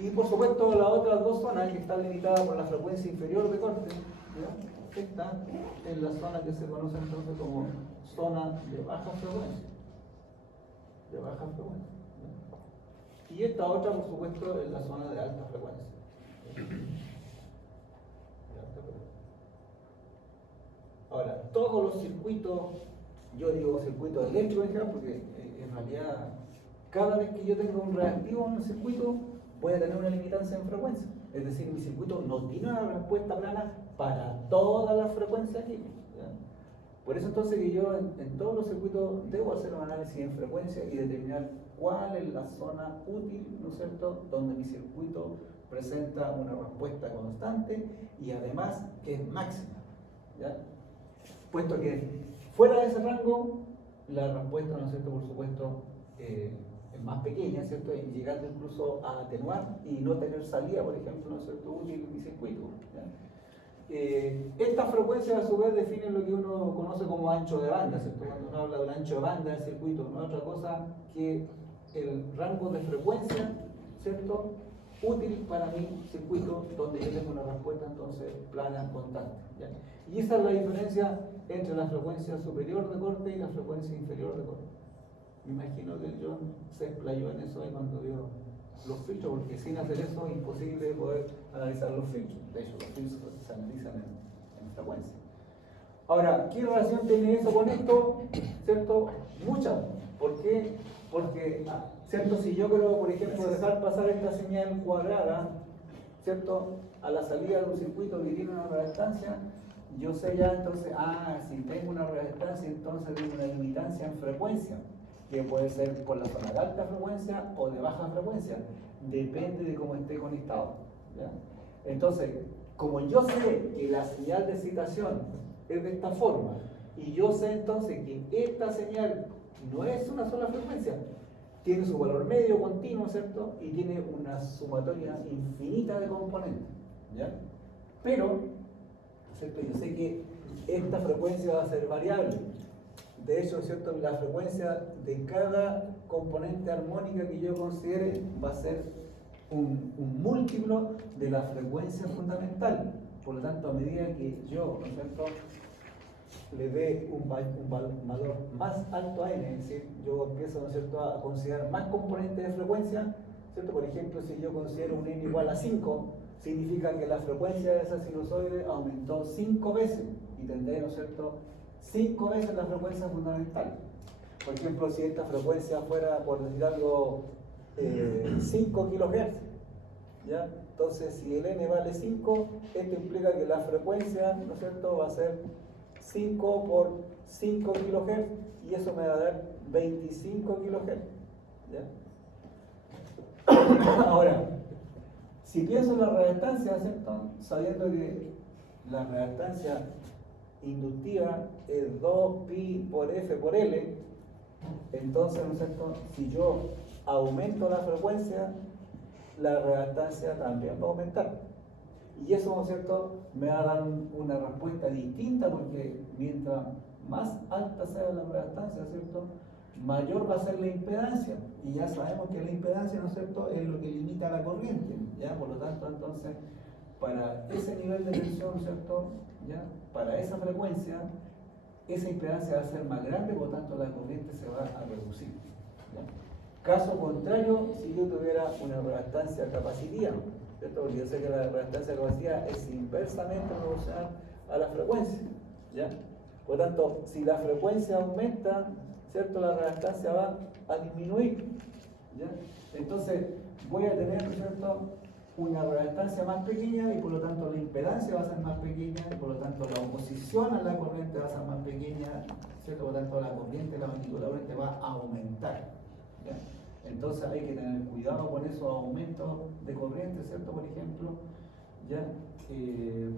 Y por supuesto las otras dos zonas que están limitadas por la frecuencia inferior de corte, ¿ya? Esta es la zona que se conoce entonces como zona de baja frecuencia. De baja frecuencia. ¿Ya? Y esta otra, por supuesto, es la zona de alta frecuencia. Ahora, todos los circuitos, yo digo circuitos eléctricos en general, porque en realidad cada vez que yo tengo un reactivo en el circuito voy a tener una limitancia en frecuencia. Es decir, mi circuito no tiene una respuesta plana para todas las frecuencias aquí. ¿Ya? Por eso entonces que yo en todos los circuitos debo hacer un análisis en frecuencia y determinar cuál es la zona útil, ¿no es cierto?, donde mi circuito presenta una respuesta constante y además que es máxima. ¿Ya? Puesto que fuera de ese rango, la respuesta, ¿no es cierto?, por supuesto, es más pequeña, ¿cierto?, y llegando incluso a atenuar y no tener salida, por ejemplo, ¿no es cierto?, útil en mi circuito. ¿Ya? Estas frecuencias a su vez definen lo que uno conoce como ancho de banda, ¿cierto? Cuando uno habla del ancho de banda del circuito, no es otra cosa que el rango de frecuencia, ¿cierto?, útil para mi circuito, donde yo tengo una respuesta entonces plana, constante. ¿Ya? Y esa es la diferencia entre la frecuencia superior de corte y la frecuencia inferior de corte. Me imagino que John se explayó en eso ahí cuando vio los filtros, porque sin hacer eso es imposible poder analizar los filtros. De hecho, los filtros se analizan en frecuencia. Ahora, ¿qué relación tiene eso con esto? ¿Cierto? Mucha. ¿Por qué? Porque, ¿cierto? Si yo quiero, por ejemplo, dejar pasar esta señal cuadrada, ¿cierto?, a la salida de un circuito que tiene una resistencia, yo sé ya entonces, si tengo una resistencia, entonces tengo una limitancia en frecuencia, que puede ser por la zona de alta frecuencia o de baja frecuencia, depende de cómo esté conectado. ¿Ya? Entonces, como yo sé que la señal de excitación es de esta forma, y yo sé entonces que esta señal no es una sola frecuencia, tiene su valor medio continuo, ¿cierto? Y tiene una sumatoria infinita de componentes, ¿ya? Pero, ¿cierto?, yo sé que esta frecuencia va a ser variable. De hecho, ¿cierto?, la frecuencia de cada componente armónica que yo considere va a ser un múltiplo de la frecuencia fundamental. Por lo tanto, a medida que yo, ¿no es cierto?, le dé un valor más alto a n, es decir, yo empiezo, ¿no es cierto?, a considerar más componentes de frecuencia, ¿cierto? Por ejemplo, si yo considero un n igual a 5, significa que la frecuencia de esa sinusoide aumentó 5 veces y tendré, ¿no es cierto?, 5 veces la frecuencia fundamental. Por ejemplo, si esta frecuencia fuera, por decir algo, 5 kHz, ¿ya? Entonces, si el n vale 5, esto implica que la frecuencia, ¿no es cierto?, va a ser 5 por 5 kHz y eso me va a dar 25 kHz. ¿Ya? Ahora, si pienso en la reactancia, ¿cierto?, sabiendo que la reactancia inductiva es 2pi por f por l, entonces, ¿no es cierto?, si yo aumento la frecuencia, la reactancia también va a aumentar. Y eso, ¿no es cierto?, me va a dar una respuesta distinta, porque mientras más alta sea la reactancia, ¿cierto?, mayor va a ser la impedancia. Y ya sabemos que la impedancia, ¿no es cierto?, es lo que limita la corriente. ¿Ya? Por lo tanto, entonces, para ese nivel de tensión, ¿cierto?, ¿ya?, para esa frecuencia, esa impedancia va a ser más grande, por lo tanto la corriente se va a reducir. ¿Ya? Caso contrario, si yo tuviera una reactancia capacitiva, ¿cierto?, porque yo sé que la reactancia capacitiva es inversamente proporcional a la frecuencia. ¿Ya? Por lo tanto, si la frecuencia aumenta, ¿cierto?, la reactancia va a disminuir. ¿Ya? Entonces, voy a tener, ¿cierto?, una reactancia más pequeña y por lo tanto la impedancia va a ser más pequeña y por lo tanto la oposición a la corriente va a ser más pequeña, ¿cierto? Por lo tanto la corriente, la magnitud de la corriente va a aumentar. ¿Ya? Entonces hay que tener cuidado con esos aumentos de corriente, ¿cierto? Por ejemplo, ¿ya?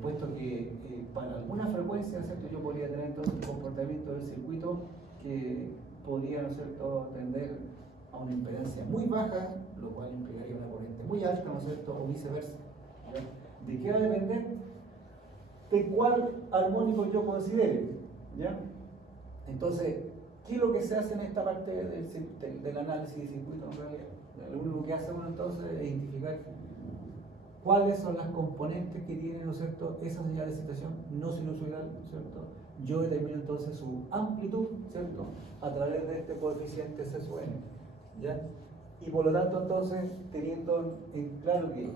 Puesto que para alguna frecuencia, ¿cierto?, yo podría tener entonces un comportamiento del circuito que podría, ¿no es cierto?, tender a una impedancia muy baja, lo cual implicaría una corriente muy alta, ¿no es cierto?, o viceversa. ¿Ya? ¿De qué va a depender? De cuál armónico yo considere. ¿Ya? Entonces, ¿qué es lo que se hace en esta parte del análisis de circuito en realidad? lo único que hace uno entonces es identificar cuáles son las componentes que tiene, ¿no es cierto?, esa señal de excitación no sinusoidal, ¿no es cierto? Yo determino entonces su amplitud, ¿cierto?, a través de este coeficiente C/N, ¿ya? Y por lo tanto entonces, teniendo en claro que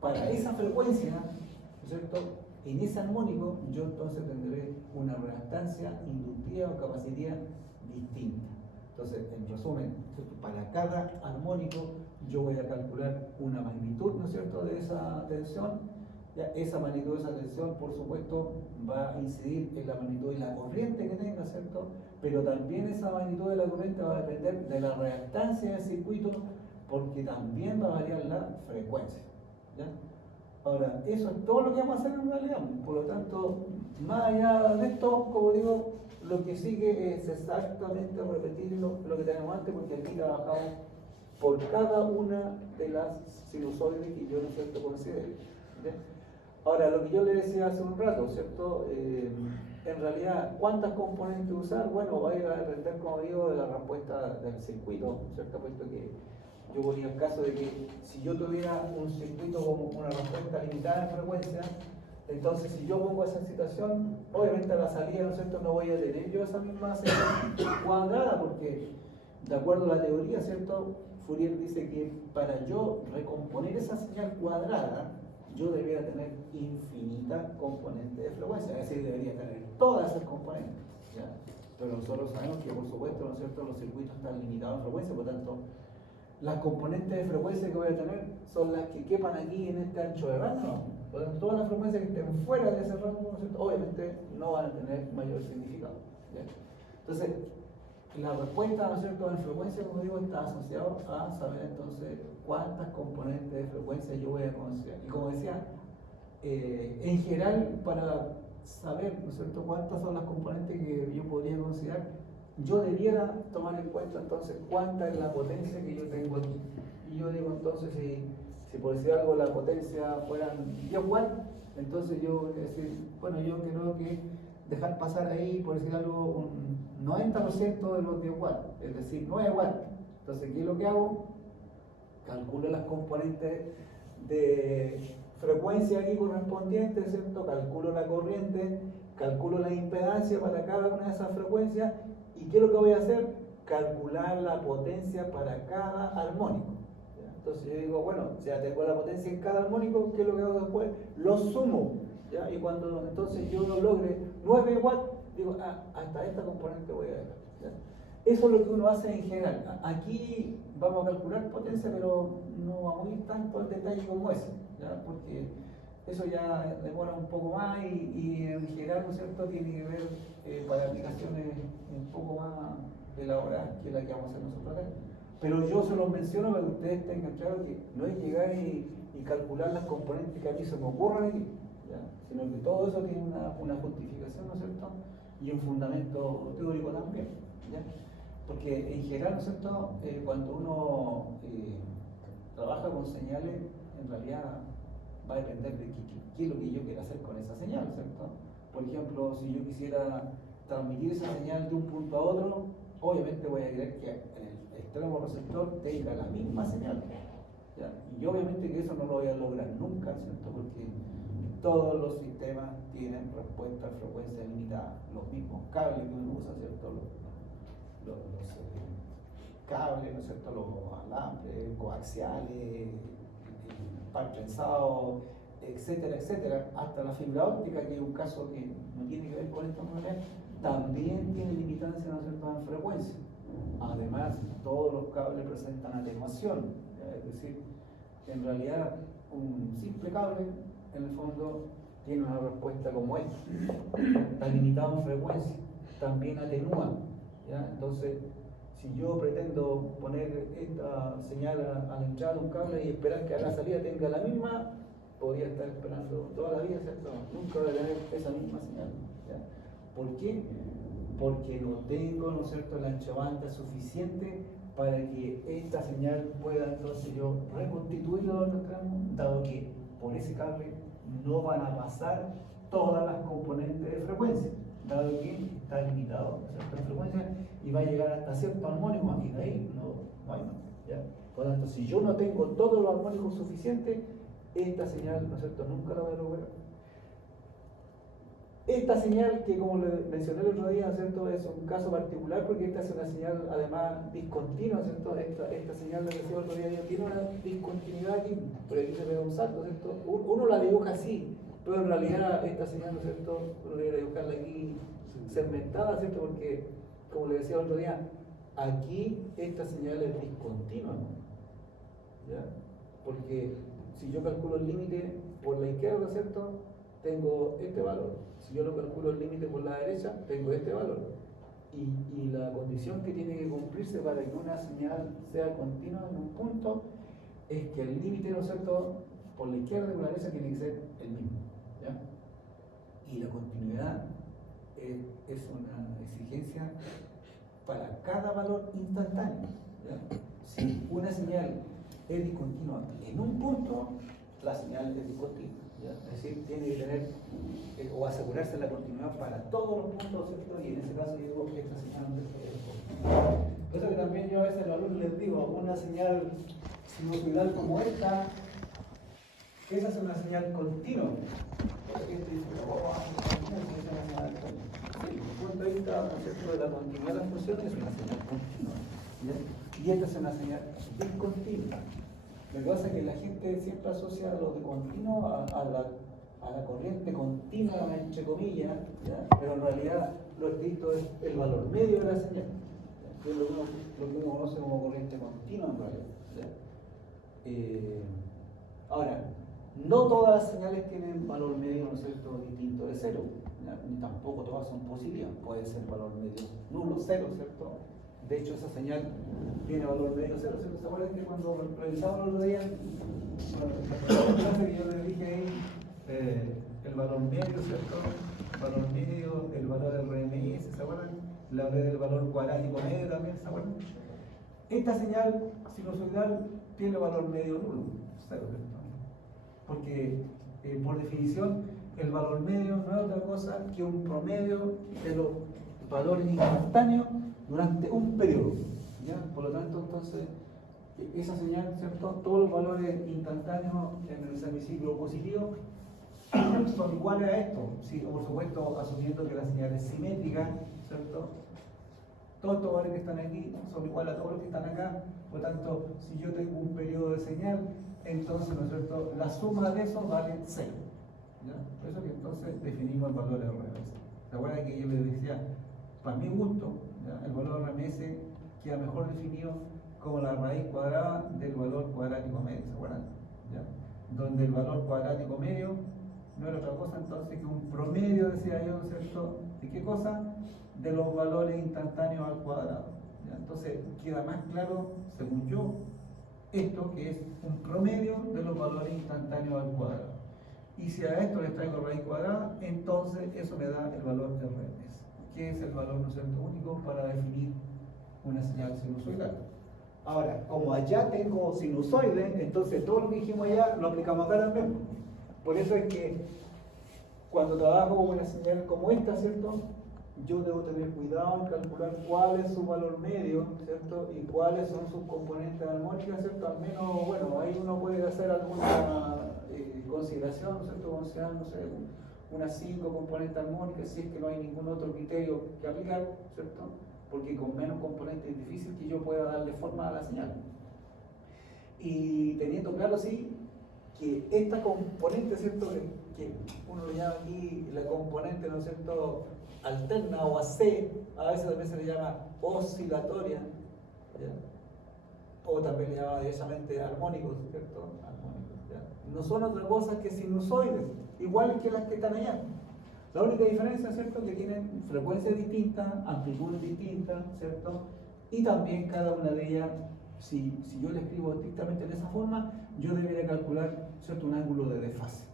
para esa frecuencia, ¿no es cierto?, en ese armónico, yo entonces tendré una reactancia inductiva o capacitiva distinta. Entonces, en resumen, para cada armónico yo voy a calcular una magnitud, ¿no es cierto?, de esa tensión. Ya, esa magnitud de esa tensión, por supuesto, va a incidir en la magnitud de la corriente que tenga, ¿cierto? Pero también esa magnitud de la corriente va a depender de la reactancia del circuito, porque también va a variar la frecuencia, ¿ya? Ahora, eso es todo lo que vamos a hacer en realidad. Por lo tanto, más allá de esto, como digo, lo que sigue es exactamente repetir lo que tenemos antes, porque aquí trabajamos por cada una de las sinusoides que yo, ¿no es cierto?, considero, ¿ya? Ahora, lo que yo le decía hace un rato, ¿cierto? En realidad, ¿cuántas componentes usar? Bueno, va a depender, como digo, de la respuesta del circuito, ¿cierto? Puesto que yo ponía el caso de que si yo tuviera un circuito con una respuesta limitada en frecuencia, entonces si yo pongo esa excitación, obviamente a la salida, ¿no es cierto?, no voy a tener yo esa misma señal cuadrada, porque de acuerdo a la teoría, ¿cierto?, Fourier dice que para yo recomponer esa señal cuadrada, yo debería tener infinitas componentes de frecuencia, es decir, debería tener todas esas componentes, ¿ya? Pero nosotros sabemos que, por supuesto, ¿no es cierto?, los circuitos están limitados en frecuencia, por tanto, las componentes de frecuencia que voy a tener son las que quepan aquí en este ancho de rango. Por tanto, todas las frecuencias que estén fuera de ese rango, ¿no es cierto?, obviamente no van a tener mayor significado, ¿ya? Entonces, la respuesta, ¿no es cierto?, en frecuencia, como digo, está asociado a saber entonces cuántas componentes de frecuencia yo voy a considerar. Y como decía, en general, para saber, ¿no es cierto?, cuántas son las componentes que yo podría considerar, yo debiera tomar en cuenta entonces cuánta es la potencia que yo tengo aquí. Y yo digo entonces, si por decir algo la potencia fueran 10 watts, entonces yo voy a decir, bueno, yo creo que dejar pasar ahí, por decir algo, un 90% de los 10 watts, es decir, 9 watts. Entonces, ¿qué es lo que hago? Calculo las componentes de frecuencia aquí correspondientes, ¿cierto? Calculo la corriente, calculo la impedancia para cada una de esas frecuencias. ¿Y qué es lo que voy a hacer? Calcular la potencia para cada armónico, ¿ya? Entonces yo digo, bueno, ya tengo la potencia en cada armónico, ¿qué es lo que hago después? Lo sumo, ¿ya? Y cuando entonces yo logre 9 watts, digo, hasta esta componente voy a dejar, ¿ya? Eso es lo que uno hace en general. Aquí vamos a calcular potencia, pero no vamos a ir tanto al detalle como ese, ¿ya? Porque eso ya demora un poco más y en general, ¿no es cierto?, tiene que ver para aplicaciones un poco más elaboradas que la que vamos a hacer nosotros acá. Pero yo se los menciono para que ustedes tengan claro que no es llegar y calcular las componentes que a mí se me ocurran aquí, ¿ya? Sino que todo eso tiene una justificación, ¿no es cierto?, y un fundamento teórico también, ¿ya? Porque en general, ¿no es cierto?, cuando uno trabaja con señales, en realidad va a depender de qué es lo que yo quiera hacer con esa señal, ¿cierto? Por ejemplo, si yo quisiera transmitir esa señal de un punto a otro, obviamente voy a querer que el extremo receptor tenga la misma señal, ¿ya? Y obviamente que eso no lo voy a lograr nunca, ¿cierto? Porque todos los sistemas tienen respuesta a frecuencia limitada, los mismos cables que uno usa, ¿cierto? Los cables, ¿no es cierto?, los alambres coaxiales, par trenzado, etcétera, etcétera, hasta la fibra óptica, que es un caso que no tiene que ver con esta manera, también tiene limitancia, ¿no es cierto?, en frecuencia. Además, todos los cables presentan atenuación, es decir, en realidad un simple cable, en el fondo, tiene una respuesta como esta, está limitado en frecuencia, también atenúa, ¿ya? Entonces, si yo pretendo poner esta señal a la entrada de un cable y esperar que a la salida tenga la misma, podría estar esperando toda la vida, ¿cierto? Nunca voy a tener esa misma señal, ¿ya? ¿Por qué? Porque no tengo, ¿no es cierto?, la ancho banda suficiente para que esta señal pueda entonces yo reconstituirlo en el tramo, dado que por ese cable no van a pasar todas las componentes de frecuencia, dado que está limitado a cierta frecuencia y va a llegar hasta cierto armónico y de ahí no hay más, ¿ya? Por lo tanto, si yo no tengo todos los armónicos suficientes, esta señal, ¿no es cierto?, nunca la voy a lograr. Esta señal, que como le mencioné el otro día, ¿cierto?, es un caso particular porque esta es una señal además discontinua, ¿cierto? Esta señal que decía el otro día tiene una discontinuidad aquí, por aquí se ve un salto, ¿cierto? Uno la dibuja así, pero en realidad esta señal, ¿no es cierto?, uno debe dibujarla aquí segmentada, ¿cierto? Porque, como le decía el otro día, aquí esta señal es discontinua, ¿no? ¿Ya? Porque si yo calculo el límite por la izquierda, ¿cierto?, tengo este valor. Si yo lo calculo el límite por la derecha, tengo este valor. Y la condición que tiene que cumplirse para que una señal sea continua en un punto es que el límite, ¿no es cierto?, por la izquierda y por la derecha tiene que ser el mismo. ¿Ya? Y la continuidad es una exigencia para cada valor instantáneo. ¿Ya? Si una señal es discontinua en un punto, la señal es discontinua. ¿Ya? Es decir, tiene que tener o asegurarse la continuidad para todos los puntos, ¿cierto? Y en ese caso yo digo que esta señal no es. Por eso que también yo a veces a los alumnos les digo, una señal sinusoidal como esta, esa es una señal continua. Porque gente dice, es una señal continua. Sí, desde el punto de vista, ¿no es cierto?, de la continuidad de las funciones, es una señal continua. ¿Ya? Y esta es una señal discontinua. Lo que pasa es que la gente siempre asocia lo de continuo a la corriente continua, entre comillas, ¿ya? Pero en realidad lo estricto es el valor medio de la señal, ¿ya? Que es lo que uno conoce como corriente continua en realidad. Ahora, no todas las señales tienen valor medio, ¿no es cierto?, distinto de cero, ¿ya? Ni tampoco todas son posibles, puede ser valor medio nulo, cero, ¿cierto? De hecho, esa señal tiene valor medio cero. ¿Se acuerdan que cuando revisamos el otro día, la clase que yo les dije ahí, el valor medio, ¿cierto? El valor medio, el valor RMS, ¿se acuerdan? Le hablé del valor cuadrático medio también, ¿se acuerdan? Esta señal sinusoidal tiene valor medio nulo, cero, ¿cierto? Porque, por definición, el valor medio no es otra cosa que un promedio de los valores instantáneos durante un periodo. ¿Ya? Por lo tanto, entonces, esa señal, ¿cierto?, todos los valores instantáneos en el semiciclo positivo son iguales a esto. Sí, por supuesto, asumiendo que la señal es simétrica, ¿cierto? Todos estos valores que están aquí son iguales a todos los que están acá. Por lo tanto, si yo tengo un periodo de señal, entonces, ¿no es cierto?, la suma de esos vale 0. ¿Ya? Por eso que entonces definimos el valor de RMS. ¿Se acuerdan que yo les decía, para mi gusto, ¿ya?, el valor RMS queda mejor definido como la raíz cuadrada del valor cuadrático medio? ¿Se acuerdan? ¿Ya? Donde el valor cuadrático medio no era otra cosa entonces que un promedio, decía yo, ¿cierto?, ¿de qué cosa? De los valores instantáneos al cuadrado. ¿Ya? Entonces queda más claro, según yo, esto que es un promedio de los valores instantáneos al cuadrado. Y si a esto le traigo raíz cuadrada, entonces eso me da el valor de RMS, que es el valor, ¿no es cierto?, único para definir una señal sinusoidal. Ahora, como allá tengo sinusoide, entonces todo lo que dijimos allá lo aplicamos acá también. Por eso es que cuando trabajo con una señal como esta, ¿cierto?, yo debo tener cuidado en calcular cuál es su valor medio, ¿cierto?, y cuáles son sus componentes armónicas, ¿cierto? Al menos, bueno, ahí uno puede hacer alguna consideración, ¿cierto?, considerar, no sé, unas 5 componentes armónicas, si es que no hay ningún otro criterio que aplicar, ¿cierto? Porque con menos componentes es difícil que yo pueda darle forma a la señal. Y teniendo claro, sí, que esta componente, ¿cierto?, que uno le llama aquí la componente, ¿no es cierto?, alterna o AC, a veces también se le llama oscilatoria, ¿ya?, o también le llama directamente armónicos, ¿cierto? Armónicos, ¿ya? No son otra cosa que sinusoides, iguales que las que están allá. La única diferencia, ¿cierto?, que tienen frecuencias distintas, amplitudes distintas, ¿cierto? Y también cada una de ellas, si yo la escribo estrictamente de esa forma, yo debería calcular, ¿cierto?, un ángulo de desfase,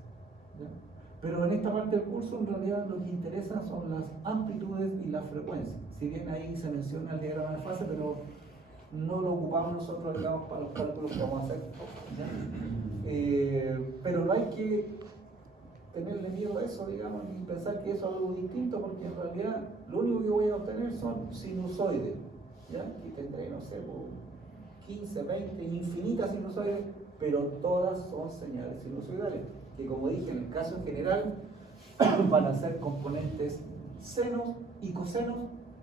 ¿ya? Pero en esta parte del curso, en realidad, lo que interesa son las amplitudes y las frecuencias. Si bien ahí se menciona el diagrama de fase, pero no lo ocupamos nosotros, digamos, para los cálculos que vamos a hacer, ¿ya? Pero no hay que tenerle miedo a eso, digamos, y pensar que eso es algo distinto, porque en realidad lo único que voy a obtener son sinusoides, ¿ya? Y tendré, no sé, 15, 20, infinitas sinusoides, pero todas son señales sinusoidales, que como dije, en el caso en general, van a ser componentes senos y cosenos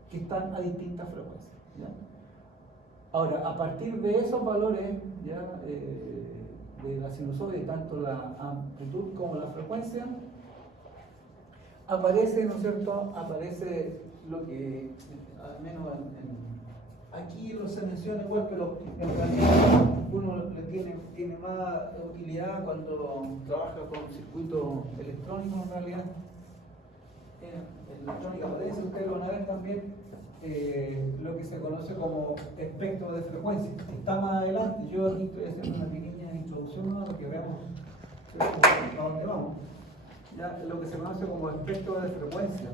que están a distintas frecuencias, ¿ya? Ahora, a partir de esos valores, ¿ya? De la sinusoide, tanto la amplitud como la frecuencia, aparece, ¿no es cierto? Aparece lo que, al menos aquí no se menciona igual, pero en realidad uno le tiene más utilidad cuando trabaja con circuitos electrónicos, en realidad. En electrónica potencia, ustedes van a ver también lo que se conoce como espectro de frecuencia. Está más adelante, yo aquí estoy haciendo una pequeña introducción para que veamos a dónde vamos. Ya, lo que se conoce como espectro de frecuencia.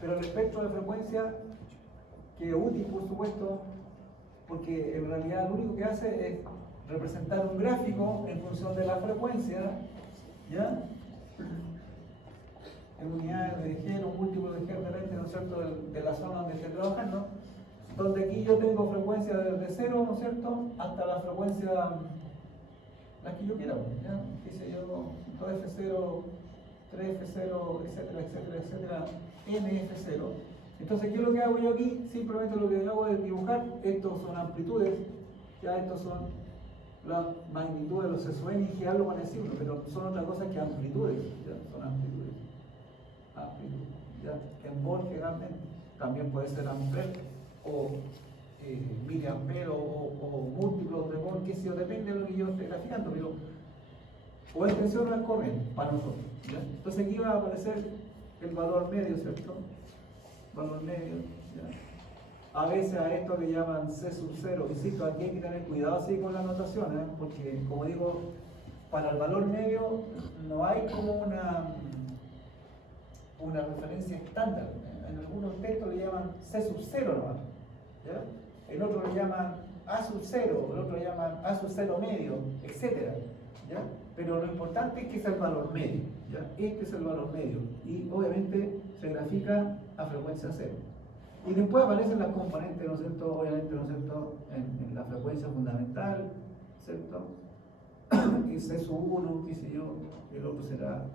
Pero el espectro de frecuencia, que es útil por supuesto, porque en realidad lo único que hace es representar un gráfico en función de la frecuencia, ¿ya? En unidades de Hertz, un múltiplo de Hertz de lente, ¿no es cierto?, de la zona donde esté trabajando, donde aquí yo tengo frecuencia desde 0, ¿no es cierto?, hasta la frecuencia, la que yo quiera, ¿ya? Qué sé yo, 2F0, 3F0, etcétera, etcétera, etcétera, NF0. Entonces, ¿qué es lo que hago yo aquí? Simplemente lo que hago es dibujar, estos son amplitudes, ya estos son la magnitud de los SON y GA lo van a decir, pero son otra cosa que amplitudes, ¿ya? Son amplitudes. Amplitud, ¿ya? En volt generalmente, también puede ser ampere o miliampere o múltiplos de volt, que si depende de lo que yo esté graficando, pero o es tensión o es corriente para nosotros, ¿ya? Entonces aquí va a aparecer el valor medio, ¿cierto? Valor medio, ¿ya? A veces a esto le llaman C sub 0, insisto, aquí hay que tener cuidado así con la notación, ¿eh? Porque como digo, para el valor medio no hay como una referencia estándar. En algunos textos le llaman C sub 0 nomás, ¿ya? En otros le llaman A sub 0, en otros le llaman A sub 0 medio, etc. ¿Ya? Pero lo importante es que es el valor medio, ¿ya? Este es el valor medio y obviamente se grafica a frecuencia 0. Y después aparecen las componentes, ¿no es cierto? Obviamente, ¿no es cierto? En la frecuencia fundamental, ¿cierto? Y C sub 1, qué sé yo, el otro será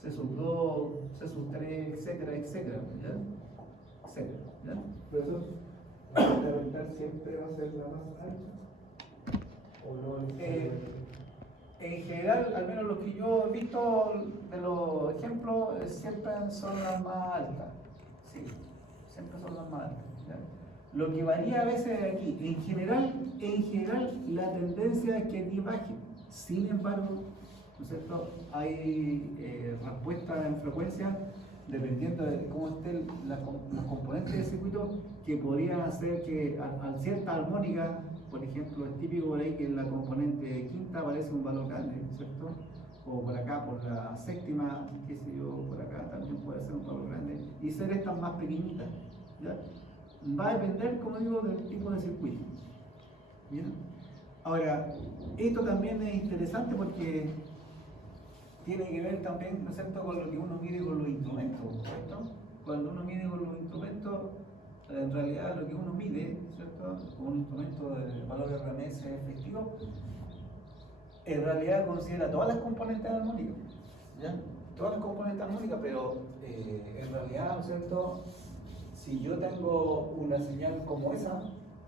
C sub 2, C sub 3, etcétera, etcétera, ¿ya? Etcétera, ¿ya? Pero eso, la fundamental siempre va a ser la más alta, ¿o no necesariamente? En general, al menos lo que yo he visto de los ejemplos, siempre son las más altas. Sí, siempre son las más altas, ¿ya? Lo que varía a veces aquí, en general, la tendencia es que aquí baje. Sin embargo, ¿no es cierto?, hay respuestas en frecuencia, dependiendo de cómo estén las componentes del circuito, que podrían hacer que a cierta armónica, por ejemplo, es típico por ahí que en la componente quinta aparece un valor grande, ¿cierto? O por acá, por la séptima, qué sé yo, por acá también puede ser un valor grande, y ser estas más pequeñitas, ¿ya? Va a depender, como digo, del tipo de circuito. ¿Bien? Ahora, esto también es interesante porque tiene que ver también, ¿no es cierto?, con lo que uno mide con los instrumentos, ¿cierto? Cuando uno mide con los instrumentos, en realidad lo que uno mide, ¿cierto?, con un instrumento de valor RMS efectivo, en realidad considera todas las componentes armónicas, ¿ya? Todas las componentes armónicas, pero en realidad, ¿no es cierto?, si yo tengo una señal como esa,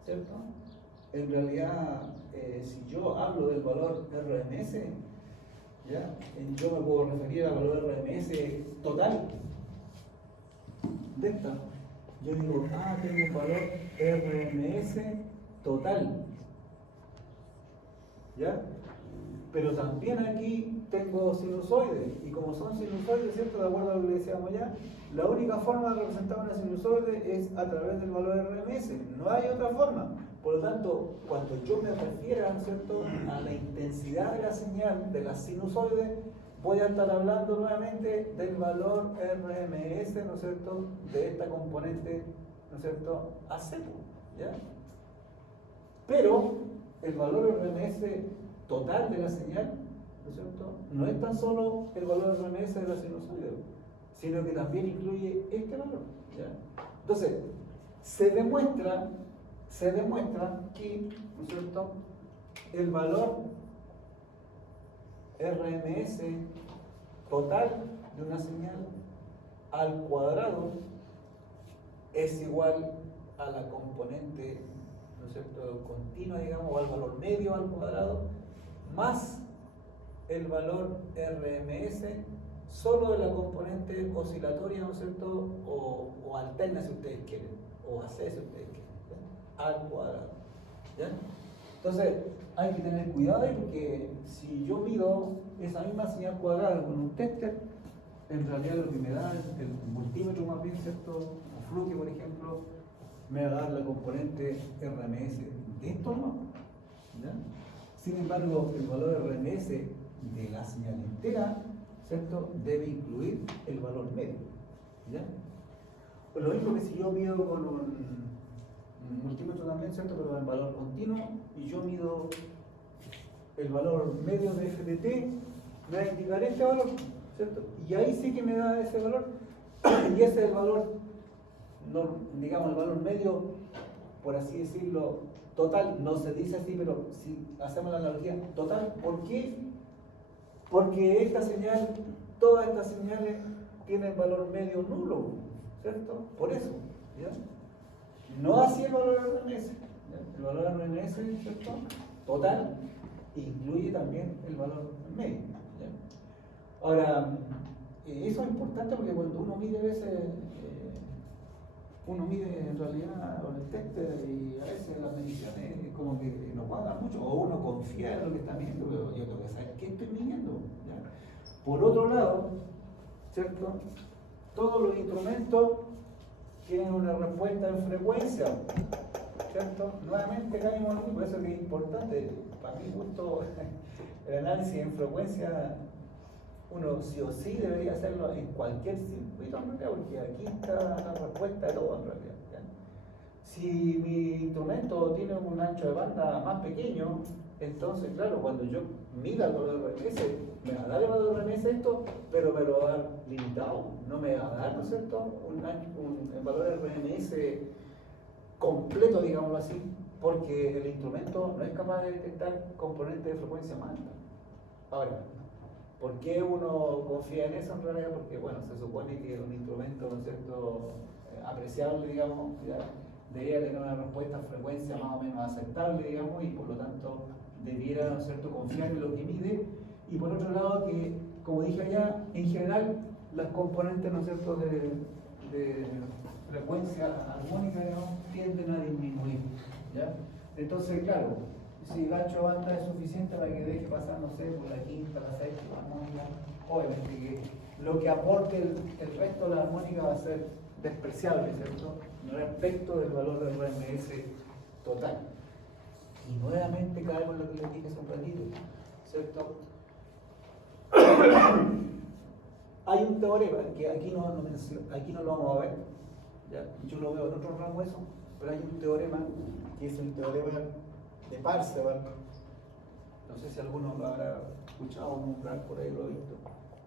¿cierto?, en realidad, si yo hablo del valor RMS, ¿ya?, yo me puedo referir al valor RMS total de esta. Yo digo, tengo un valor RMS total, ¿ya? Pero también aquí tengo sinusoides, y como son sinusoides, ¿cierto?, de acuerdo a lo que decíamos ya, la única forma de representar una sinusoide es a través del valor RMS, no hay otra forma. Por lo tanto, cuando yo me refiera, ¿no es cierto?, a la intensidad de la señal de la sinusoide, voy a estar hablando nuevamente del valor RMS, ¿no es cierto?, de esta componente, ¿no es cierto?, AC, ¿ya? Pero el valor RMS total de la señal, ¿no es cierto?, no es tan solo el valor RMS de la sinusoide, sino que también incluye este valor, ¿ya? Entonces, se demuestra que, ¿no es cierto?, el valor RMS total de una señal al cuadrado es igual a la componente, ¿no es cierto?, continua, digamos, o al valor medio al cuadrado, más el valor RMS solo de la componente oscilatoria, ¿no es cierto?, o alterna si ustedes quieren, o AC si ustedes quieren, ¿ya?, al cuadrado, ¿ya? Entonces, hay que tener cuidado ahí porque si yo mido esa misma señal cuadrada con un tester, en realidad lo que me da el multímetro más bien, ¿cierto?, o Fluke, por ejemplo, me va a dar la componente RMS de esto, ¿no? ¿Ya? Sin embargo, el valor RMS de la señal entera, ¿cierto?, debe incluir el valor medio, ¿ya? Pues lo mismo que si yo mido con un multímetro también, ¿cierto?, pero en valor continuo, y yo mido el valor medio de FDT, me va a indicar este valor, ¿cierto? Y ahí sí que me da ese valor, y ese es el valor, no, digamos, el valor medio, por así decirlo, total, no se dice así, pero si hacemos la analogía, total, ¿por qué? Porque esta señal, todas estas señales tienen valor medio nulo, ¿cierto? Por eso, ¿ya? No así el valor RMS, ¿ya? El valor RMS, ¿cierto?, total, incluye también el valor medio, ¿ya? Ahora, eso es importante porque cuando uno mide a veces, uno mide en realidad con el tester y a veces las mediciones como que no cuadran mucho, o uno confía en lo que está midiendo, pero yo tengo que saber qué estoy midiendo, ¿ya? Por otro lado, ¿cierto?, todos los instrumentos tienen una respuesta en frecuencia, ¿cierto? Nuevamente caemos en lo mismo, por eso que es importante, para mi gusto, el análisis en frecuencia, uno sí o sí debería hacerlo en cualquier circuito, en realidad, porque aquí está la respuesta de todo, en realidad, ¿ya? Si mi instrumento tiene un ancho de banda más pequeño, entonces, claro, cuando yo mida el valor RMS, me va a dar el valor RMS esto, pero me lo va a dar limitado, no me va a dar, ¿no es cierto?, el valor RMS completo, digámoslo así, porque el instrumento no es capaz de detectar componentes de frecuencia más alta. Ahora, ¿por qué uno confía en eso en realidad? Porque, bueno, se supone que un instrumento, ¿no es cierto?, apreciable, digamos, ya debería tener una respuesta en frecuencia más o menos aceptable, digamos, y por lo tanto debiera, ¿no es cierto?, confiar en lo que mide. Y por otro lado, que, como dije allá, en general, las componentes, ¿no es cierto?, de frecuencia armónica, digamos, tienden a disminuir, ¿ya? Entonces, claro, si el ancho de banda es suficiente para que deje pasar, no sé, por la quinta, la sexta armónica, obviamente que lo que aporte el resto de la armónica va a ser despreciable, ¿cierto?, respecto del valor del RMS total. Y nuevamente caemos en lo que les dije hace un ratito, ¿cierto? Hay un teorema que aquí no lo vamos a ver, ¿ya? Yo lo veo en otro ramo eso, pero hay un teorema que es el teorema de Parseval. No sé si alguno lo habrá escuchado nombrar, por ahí lo ha visto.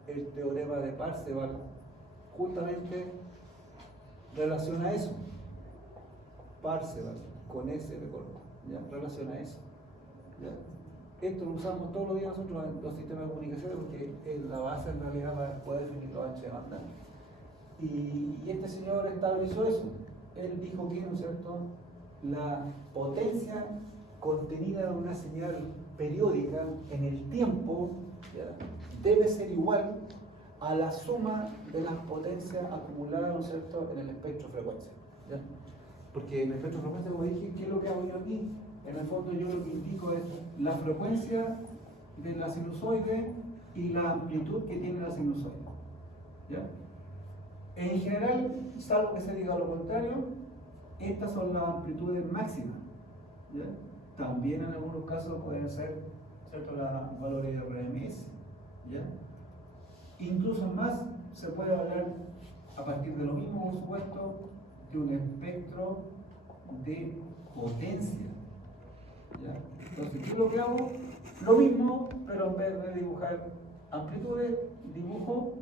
El teorema de Parseval justamente relaciona eso. Parseval, con S de corto, ¿ya? Relaciona eso, ¿ya? Esto lo usamos todos los días nosotros en los sistemas de comunicación porque es la base en realidad para poder definir los anchos de banda. Y este señor estableció eso. Él dijo que, ¿no es cierto?, la potencia contenida en una señal periódica en el tiempo, ¿ya?, debe ser igual a la suma de las potencias acumuladas, ¿no es cierto?, en el espectro de frecuencia, ¿ya? Porque en el espectro de frecuencia, como dije, ¿qué es lo que hago yo aquí? En el fondo yo lo que indico es la frecuencia de la sinusoide y la amplitud que tiene la sinusoide, ¿ya? En general, salvo que se diga lo contrario, estas son las amplitudes máximas, ¿ya? También en algunos casos pueden ser, ¿cierto?, los valores de RMS, ¿ya? Incluso más se puede hablar a partir de lo mismo, por supuesto, de un espectro de potencia, ¿ya? Entonces, ¿qué es lo que hago? Lo mismo, pero en vez de dibujar amplitudes, dibujo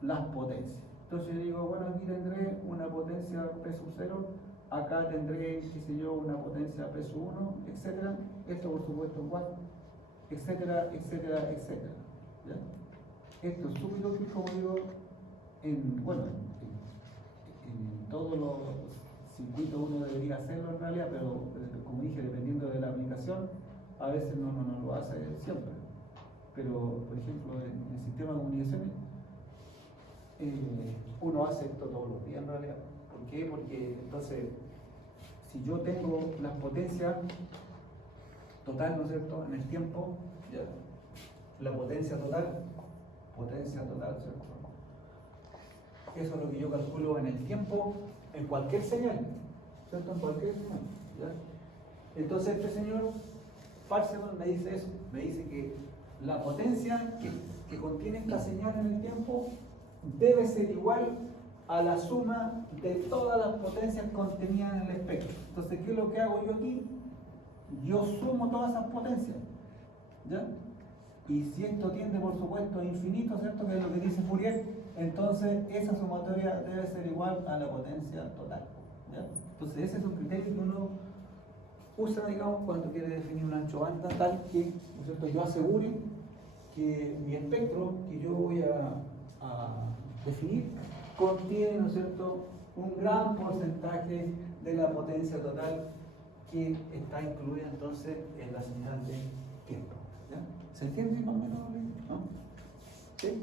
las potencias. Entonces yo digo, bueno, aquí tendré una potencia P sub 0 acá tendré, qué sé yo, una potencia peso 1, etcétera, esto por supuesto igual, etcétera, etcétera, etcétera. ¿Ya? Esto es súper útil, como digo, en todos los circuitos uno debería hacerlo en realidad, pero como dije, dependiendo de la aplicación, a veces no lo hace siempre. Pero, por ejemplo, en el sistema de comunicaciones, uno hace esto todos los días en realidad. ¿Por qué? Porque entonces, si yo tengo las potencias total, ¿no es cierto?, en el tiempo, ya, la potencia total, ¿cierto? Eso es lo que yo calculo en el tiempo, en cualquier señal, ¿cierto? En cualquier señal, ¿ya? Entonces este señor, Parseval, me dice eso, me dice que la potencia que contiene esta señal en el tiempo debe ser igual a la suma de todas las potencias contenidas en el espectro. Entonces, ¿qué es lo que hago yo aquí? Yo sumo todas esas potencias, ¿ya? Y si esto tiende, por supuesto, a infinito, ¿cierto?, que es lo que dice Fourier, entonces esa sumatoria debe ser igual a la potencia total, ¿ya? Entonces ese es un criterio que uno usa, digamos, cuando quiere definir un ancho banda tal que, ¿no es cierto?, yo asegure que mi espectro que yo voy a definir contiene, ¿no es cierto?, un gran porcentaje de la potencia total que está incluida entonces en la señal de tiempo, ¿ya? ¿Se entiende más o menos? ¿No? ¿Sí?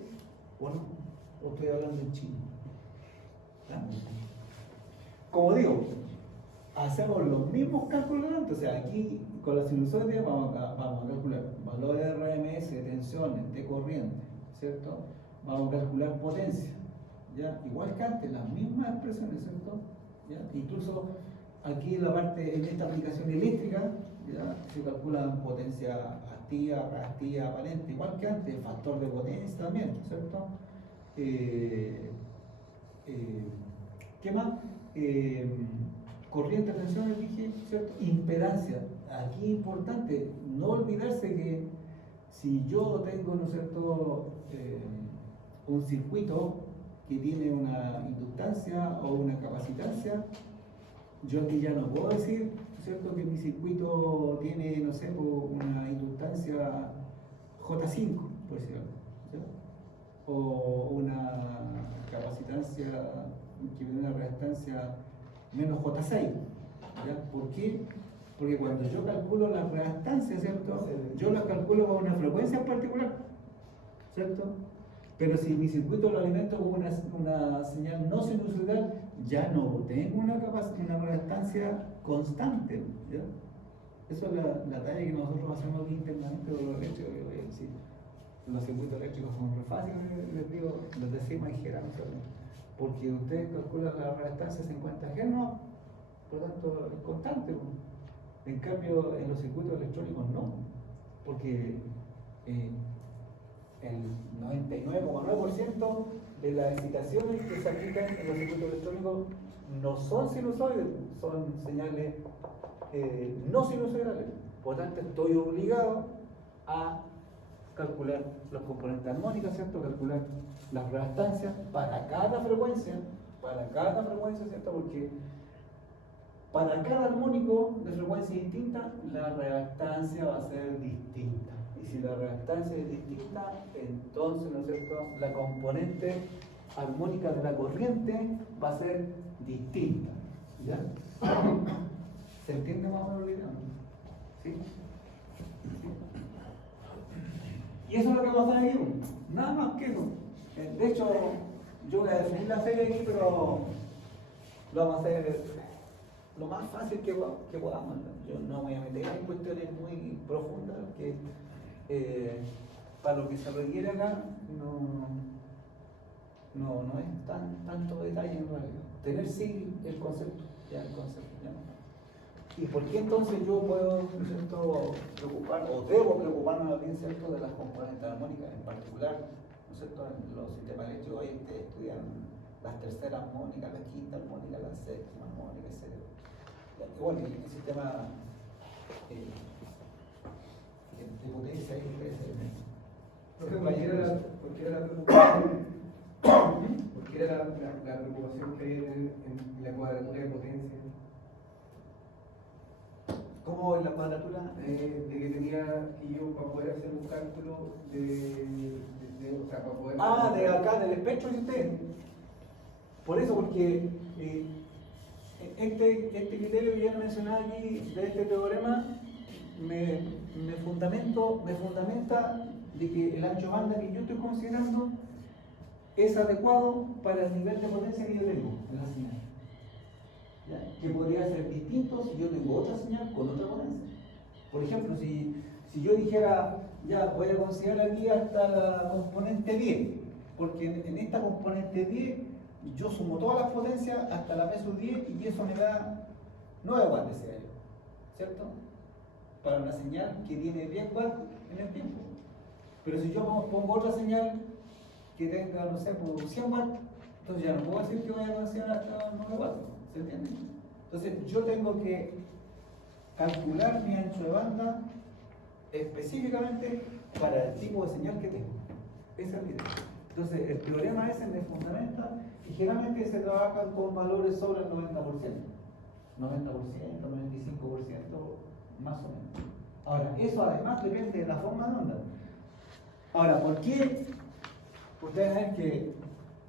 ¿O no? ¿O estoy hablando en chino? ¿Ya? Como digo, hacemos los mismos cálculos de antes. O sea, aquí con la sinusoide vamos a calcular valores de RMS, de tensiones, de corriente, ¿cierto? Vamos a calcular potencia, ¿ya? Igual que antes, las mismas expresiones, ¿cierto? ¿Ya? Incluso aquí en la parte, en esta aplicación eléctrica, ¿ya?, se calcula potencia activa, reactiva, aparente, igual que antes, factor de potencia también, ¿cierto? ¿Qué más? Corriente, tensión, dije, ¿cierto? Impedancia. Aquí es importante no olvidarse que si yo tengo, ¿no es cierto?, un circuito que tiene una inductancia o una capacitancia, yo aquí ya no puedo decir, ¿cierto?, que mi circuito tiene, no sé, una inductancia J5, por decirlo, ¿cierto?, o una capacitancia que tiene una reactancia menos J6, ¿ya? ¿Por qué? Porque cuando yo calculo las reactancias, ¿cierto?, yo las calculo con una frecuencia en particular, ¿cierto? Pero si mi circuito lo alimento con una señal no sinusoidal, ya no tengo una reactancia constante, ¿ya? Eso es la talla que nosotros hacemos aquí internamente con los eléctricos. Yo voy a decir, los circuitos eléctricos son re fáciles, les digo, les decimos en jerarquía, porque ustedes calculan la reactancia 50 Hz, no, por lo tanto es constante. En cambio, en los circuitos electrónicos no, porque el 99,9% de las excitaciones que se aplican en los circuitos electrónicos no son sinusoides, son señales no sinusoidales. Por lo tanto, estoy obligado a calcular los componentes armónicos, ¿cierto? Calcular las reactancias para cada frecuencia, ¿cierto? Porque para cada armónico de frecuencia distinta, la reactancia va a ser distinta. Y si la reactancia es distinta, entonces, ¿no es cierto?, la componente armónica de la corriente va a ser distinta, ¿ya? ¿Se entiende más o menos la idea? ¿Sí? Y eso es lo que vamos a hacer aquí, nada más que eso. De hecho, yo voy a definir la serie aquí, pero lo vamos a hacer lo más fácil que podamos. Yo no voy a meter en cuestiones muy profundas, que para lo que se requiere acá no es tanto detalle en realidad. Tener sí el concepto, ya. ¿Y por qué entonces yo puedo, ¿cierto?, preocupar, o debo preocuparme bien, ¿cierto?, de las componentes armónicas, en particular, ¿no es cierto?, en los sistemas eléctricos hoy estudian las terceras armónicas, la quinta armónica, la séptima armónica, etc. Igual que el sistema de potencia y Entonces, cualquiera la preocupación, porque era la preocupación que hay en la cuadratura de potencia. de que tenía que yo para poder hacer un cálculo o sea, para poder... De acá, del espectro, dice usted. Por eso, porque este criterio que ya mencionaba aquí, de este teorema, me fundamenta de que el ancho banda que yo estoy considerando es adecuado para el nivel de potencia que yo tengo en la señal. ¿Ya? Que podría ser distinto si yo tengo otra señal con otra potencia. Por ejemplo, si yo dijera, ya voy a considerar aquí hasta la componente 10, porque en esta componente 10 yo sumo todas las potencias hasta la P sub 10 y eso me da 9 watts de CAO, ¿cierto? Para una señal que tiene 10 watts en el tiempo. Pero si yo pongo otra señal que tenga, no sé, por 100 watts, entonces ya no puedo decir que voy a considerar hasta 9 watts, ¿se entiende? Entonces yo tengo que calcular mi ancho de banda específicamente para el tipo de señal que tengo. Esa es la idea. Entonces el teorema ese me fundamenta y generalmente se trabajan con valores sobre el 90%. 90%, 95% más o menos. Ahora, eso además depende de la forma de onda. Ahora, ¿por qué? Ustedes ven que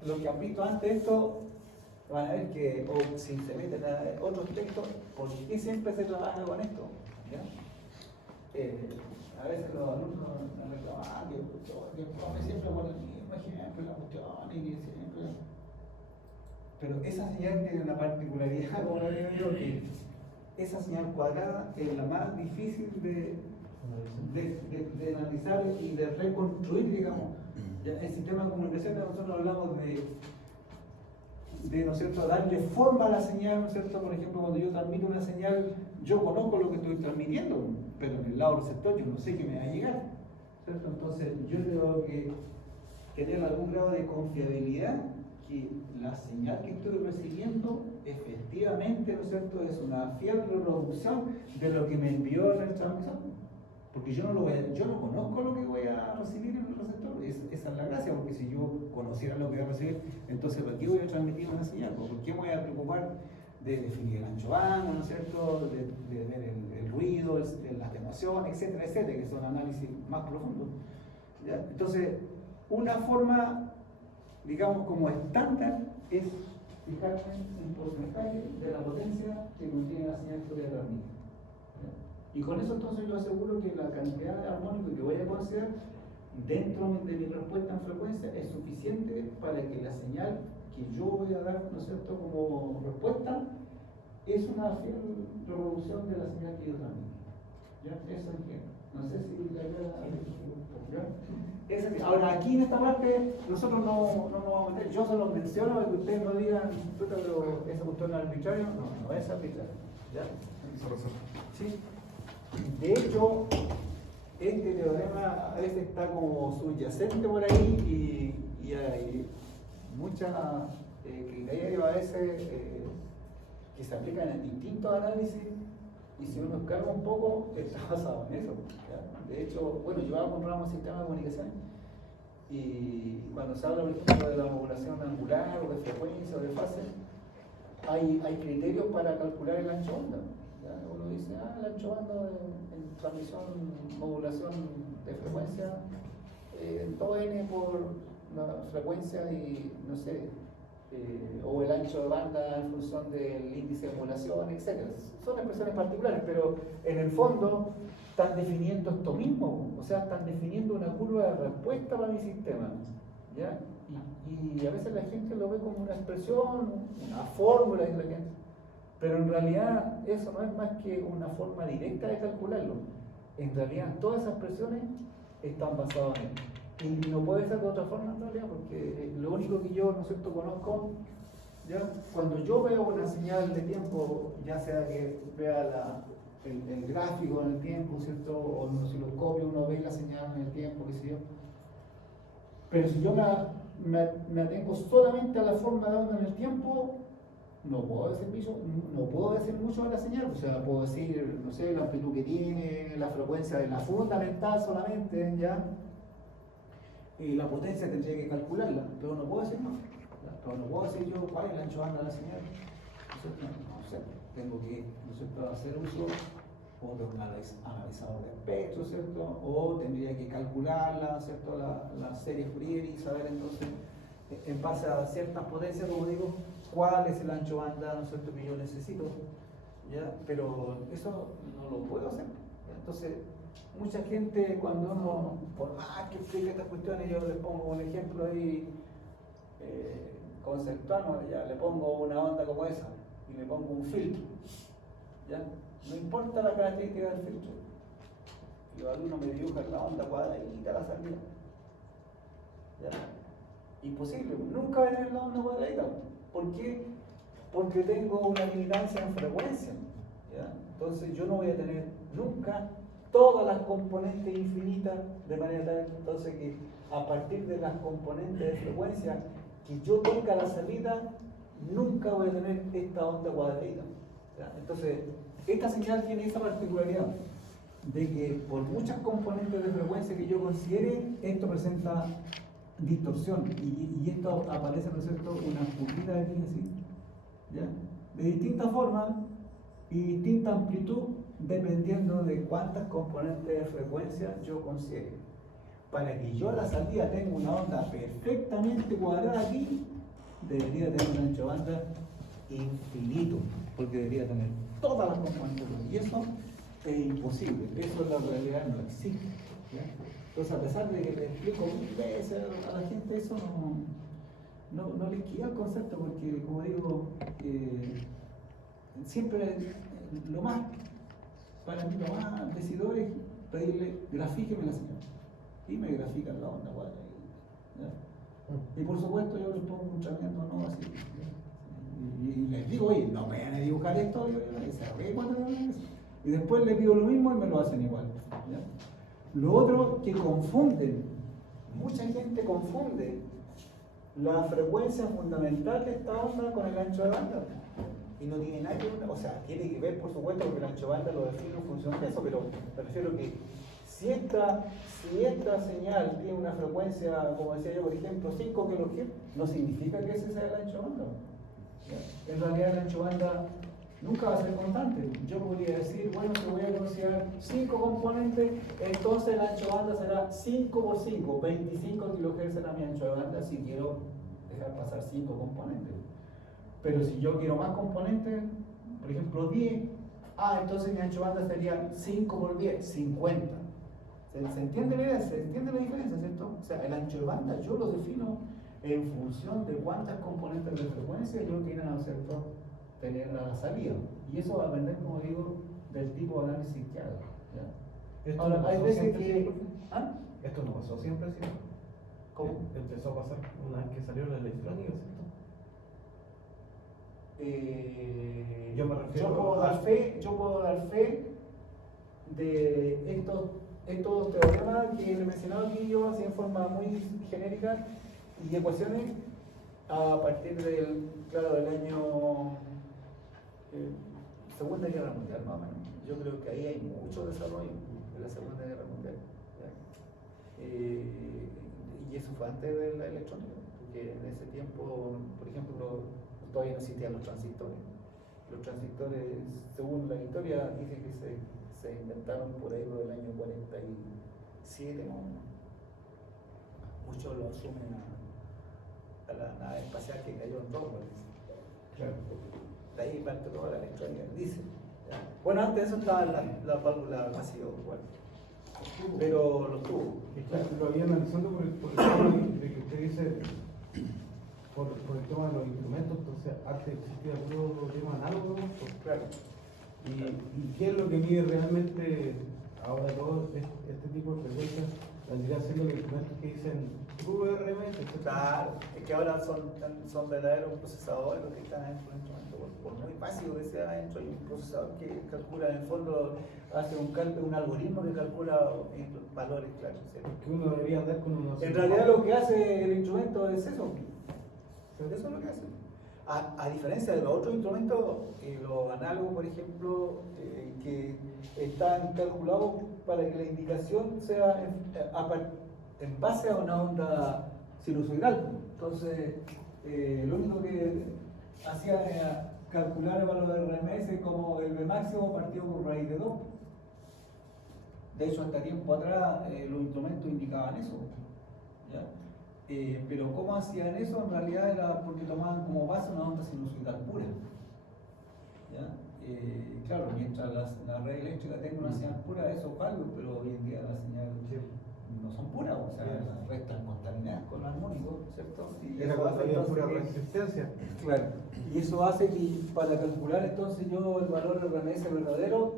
los que han visto antes esto van a ver que, o si se meten a otros textos, ¿por qué siempre se trabaja con esto? ¿Ya? A veces los alumnos me reclaman que el profe siempre pone el mismo ejemplo, la cuestión, y siempre. Pero esa señal tiene una particularidad, como lo digo yo, que esa señal cuadrada es la más difícil de analizar y de reconstruir, digamos. Ya, el sistema de comunicación, nosotros hablamos ¿no es cierto?, darle forma a la señal, ¿no es cierto? Por ejemplo, cuando yo transmito una señal, yo conozco lo que estoy transmitiendo, pero en el lado receptor yo no sé qué me va a llegar, ¿cierto? Entonces yo tengo que tener algún grado de confiabilidad que la señal que estoy recibiendo efectivamente, ¿no es cierto?, es una fiel reproducción de lo que me envió en el transmisor. Porque yo no conozco lo que voy a recibir en el receptor. Esa es la gracia, porque si yo conociera lo que voy a recibir, entonces ¿para qué voy a transmitir una señal? ¿Por qué me voy a preocupar de definir el ancho banda, ¿no es cierto?, de ver el ruido, la atenuación, etcétera, etcétera, que son análisis más profundos. ¿Ya? Entonces, una forma, digamos, como estándar es fijarme en porcentaje de la potencia que contiene la señal que voy a transmitir. Y con eso entonces yo aseguro que la cantidad de armónicos que voy a considerar dentro de mi respuesta en frecuencia es suficiente para que la señal que yo voy a dar, ¿no es cierto?, como respuesta es una fiel reproducción de la señal que yo transmito. ¿Ya? Eso entiendo. No sé si la idea. Ahora, aquí en esta parte, nosotros no nos vamos a meter. Yo se los menciono para que ustedes no digan, puta, pero esa cuestión es arbitraria. No es arbitraria. ¿Ya? Sí. De hecho, este teorema a veces está como subyacente por ahí y hay muchas criterios a veces que se aplican en distintos análisis y si uno escarga un poco está basado en eso. ¿Ya? De hecho, bueno, yo hago un ramo de sistema de comunicación y cuando se habla, por ejemplo, de la modulación angular o de frecuencia o de fase, hay criterios para calcular el ancho banda. Uno dice, el ancho banda en transmisión, modulación de frecuencia, 2n por la frecuencia y no sé, o el ancho de banda en función del índice de modulación, etc. Son expresiones particulares, pero en el fondo están definiendo esto mismo, o sea, están definiendo una curva de respuesta para mi sistema, ¿ya? Y a veces la gente lo ve como una expresión, una fórmula, y la gente. Pero en realidad eso no es más que una forma directa de calcularlo. En realidad todas esas presiones están basadas en él. Y no puede ser de otra forma en realidad, porque lo único que yo, ¿no es cierto?, conozco, ¿ya? Cuando yo veo una señal de tiempo, ya sea que vea el gráfico en el tiempo, ¿cierto?, o en un osciloscopio uno ve la señal en el tiempo, qué sé yo. Pero si yo me atengo solamente a la forma de onda en el tiempo, no puedo decir mucho de la señal, o sea, puedo decir, no sé, la amplitud que tiene, la frecuencia de la fundamental solamente, ¿ya? Y la potencia tendría que calcularla, pero no puedo decir más. Pero no puedo decir yo cuál es el ancho banda de la señal. No sé, tengo que, ¿no sé?, hacer uso o de un analizador de espectro, ¿cierto? O tendría que calcularla, ¿cierto? La serie Fourier y saber entonces, en base a ciertas potencias, como digo, cuál es el ancho banda, ¿no es cierto?, que yo necesito, ¿ya? Pero eso no lo puedo hacer, ¿ya? Entonces, mucha gente cuando uno, por más que explique estas cuestiones, yo les pongo un ejemplo ahí conceptual, ¿no? Ya le pongo una onda como esa y le pongo un filtro, ¿ya? No importa la característica del filtro, los alumnos me dibujan la onda cuadradita, la salida, ¿ya? Imposible, nunca voy a tener la onda cuadradita. ¿Por qué? Porque tengo una limitancia en frecuencia, ¿ya? Entonces yo no voy a tener nunca todas las componentes infinitas, de manera tal entonces que a partir de las componentes de frecuencia que yo tenga la salida, nunca voy a tener esta onda cuadradita, ¿ya? Entonces esta señal tiene esa particularidad de que por muchas componentes de frecuencia que yo considere, esto presenta distorsión y esto aparece, ¿no es cierto?, una curvita aquí así, ¿ya? De distintas formas y distinta amplitud dependiendo de cuántas componentes de frecuencia yo considere. Para que yo a la salida tenga una onda perfectamente cuadrada aquí, debería tener un ancho de banda infinito, porque debería tener todas las componentes, y eso es imposible, eso en la realidad no existe, ¿ya? Entonces, a pesar de que le explico mil veces a la gente eso, no les queda el concepto, porque como digo, siempre para mí lo más decidor es pedirle, grafíqueme la señal, y me grafican la onda cuadrada, ¿ya? Y por supuesto yo les pongo un tratamiento no así, y les digo, oye, no me vayan a dibujar esto, y después le pido lo mismo y me lo hacen igual, ¿ya? Lo otro que confunden, mucha gente confunde la frecuencia fundamental de esta onda con el ancho de banda, y no tiene nada que ver, o sea, tiene que ver por supuesto porque el ancho de banda lo define en función de eso, pero me refiero que si esta señal tiene una frecuencia, como decía yo, por ejemplo, 5 kHz, no significa que ese sea el ancho de banda, ¿ya? En realidad el ancho de banda nunca va a ser constante. Yo podría decir, bueno, te voy a considerar 5 componentes, entonces el ancho de banda será 5 por 5, 25 kHz será mi ancho de banda si quiero dejar pasar 5 componentes. Pero si yo quiero más componentes, por ejemplo 10, entonces mi ancho de banda sería 5 por 10, 50. ¿Se entiende la idea? ¿Se entiende la diferencia, cierto? O sea, el ancho de banda yo lo defino en función de cuántas componentes de frecuencia yo quiera, ¿cierto?, tener a la salida. Y eso va a depender, como digo, del tipo de análisis que haga, ¿ya? Ahora, hay veces que... Esto no pasó siempre, ¿sí? ¿Cómo? Empezó a pasar una vez que salió la electrónica, ¿cierto? Yo me refiero yo puedo dar fe de estos teoremas que le he mencionado aquí yo así en forma muy genérica y ecuaciones a partir del año Segunda Guerra Mundial, más o menos. Yo creo que ahí hay mucho desarrollo de la Segunda Guerra Mundial, ¿ya? Y eso fue antes de la electrónica, porque en ese tiempo, por ejemplo, todavía no existían los transistores. Los transistores, según la historia, dice que se inventaron por ahí del año 47, ¿no? Muchos lo asumen a la nave espacial que cayó en Roswell. Claro. De ahí parte toda la electrónica, dice, ¿ya? Bueno, antes de eso estaba la válvula masiva, bueno, pero los tubos. Claro, lo había analizando por el tema de que usted dice, por el tema de los instrumentos, entonces antes existía puro tema análogo, pues, Claro. y qué es lo que mide realmente ahora todo este tipo de frecuencias, vendría siendo los instrumentos que dicen true RMS, etc. Claro, es que ahora son verdaderos procesadores los que están dentro del instrumento. Por muy básico que sea adentro, hay un procesador que calcula, en el fondo, hace un algoritmo que calcula valores claros, ¿cierto? Que uno debería andar con unos... En realidad lo que hace el instrumento es eso. Eso es lo que hace. A diferencia de los otros instrumentos, los análogos, por ejemplo, que están calculados para que la indicación sea en base a una onda sinusoidal. Entonces, lo único que hacía era calcular el valor de RMS como el B máximo partido por raíz de 2. De hecho, hasta tiempo atrás los instrumentos indicaban eso. ¿Ya? Pero ¿cómo hacían eso? En realidad era porque tomaban como base una onda sinusoidal pura. ¿Ya? Claro, mientras la red eléctrica tenga una señal pura, eso es válido, pero hoy en día las señales no son puras, o sea, las redes están contaminadas con armónicos, ¿cierto? Y era eso hace había entonces pura que- resistencia. Claro, y eso hace que para calcular entonces yo el valor RMS verdadero,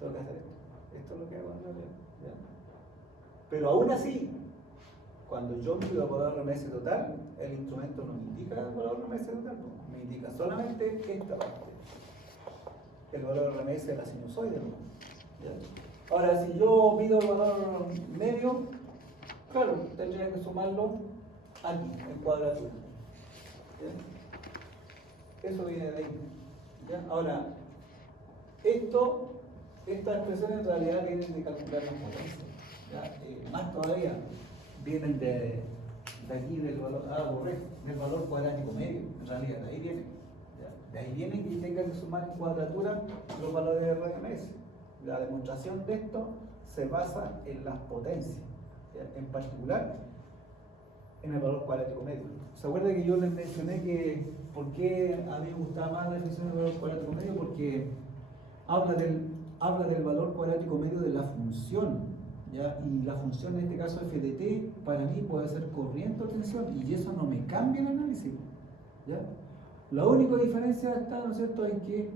tengo que hacer esto. Esto es lo que hago en realidad. ¿Ya? Pero aún así, cuando yo mido el valor RMS total, el instrumento no me indica el valor RMS total, no, me indica solamente esta parte, el valor RMS de la sinusoide. ¿No? ¿Ya? Ahora, si yo mido el valor medio, claro, tendría que sumarlo aquí, en cuadratura. ¿Ya? Eso viene de ahí. ¿Ya? Ahora, estas expresiones en realidad vienen de calcular las potencias. ¿Ya? Más todavía, vienen de aquí del valor, correcto, del valor cuadrático medio, en realidad, de ahí vienen. ¿Ya? De ahí viene que tenga que sumar en cuadratura los valores de RMS. La demostración de esto se basa en las potencias, ¿ya? En particular en el valor cuadrático medio. ¿Se acuerdan que yo les mencioné que por qué a mí me gustaba más la definición del valor cuadrático medio? Porque habla del valor cuadrático medio de la función, ¿ya? Y la función en este caso f de t para mí puede ser corriente o tensión y eso no me cambia el análisis, ¿ya? La única diferencia está, ¿no es cierto?, en que,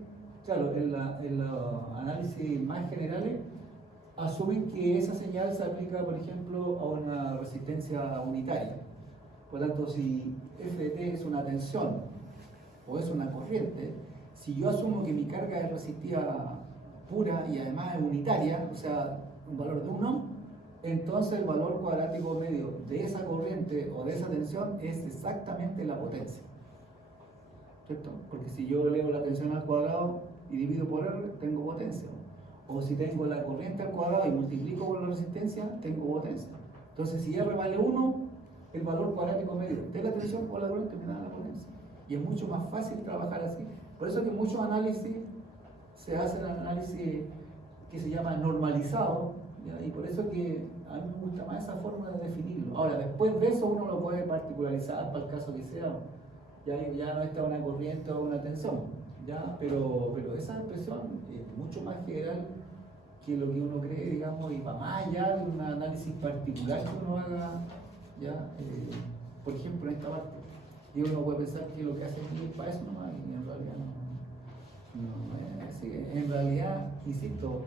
claro, en los análisis más generales asumen que esa señal se aplica, por ejemplo, a una resistencia unitaria. Por lo tanto, si f de t es una tensión o es una corriente, si yo asumo que mi carga es resistiva pura y además es unitaria, o sea, un valor de 1, entonces el valor cuadrático medio de esa corriente o de esa tensión es exactamente la potencia. ¿Cierto? Porque si yo elevo la tensión al cuadrado y divido por R, tengo potencia. O si tengo la corriente al cuadrado y multiplico por la resistencia, tengo potencia. Entonces, si R vale 1, el valor cuadrático medio de la tensión o la corriente me da la potencia. Y es mucho más fácil trabajar así. Por eso que muchos análisis se hacen análisis que se llama normalizado, ¿ya? Y por eso que a mí me gusta más esa forma de definirlo. Ahora, después de eso uno lo puede particularizar para el caso que sea. Ya no está una corriente o una tensión, ¿ya? Pero esa expresión es mucho más general que lo que uno cree, digamos, y va más allá de un análisis particular que uno haga, ¿ya? Por ejemplo, en esta parte. Y uno puede pensar que lo que hace es para eso nomás, y en realidad no es así. En realidad, insisto,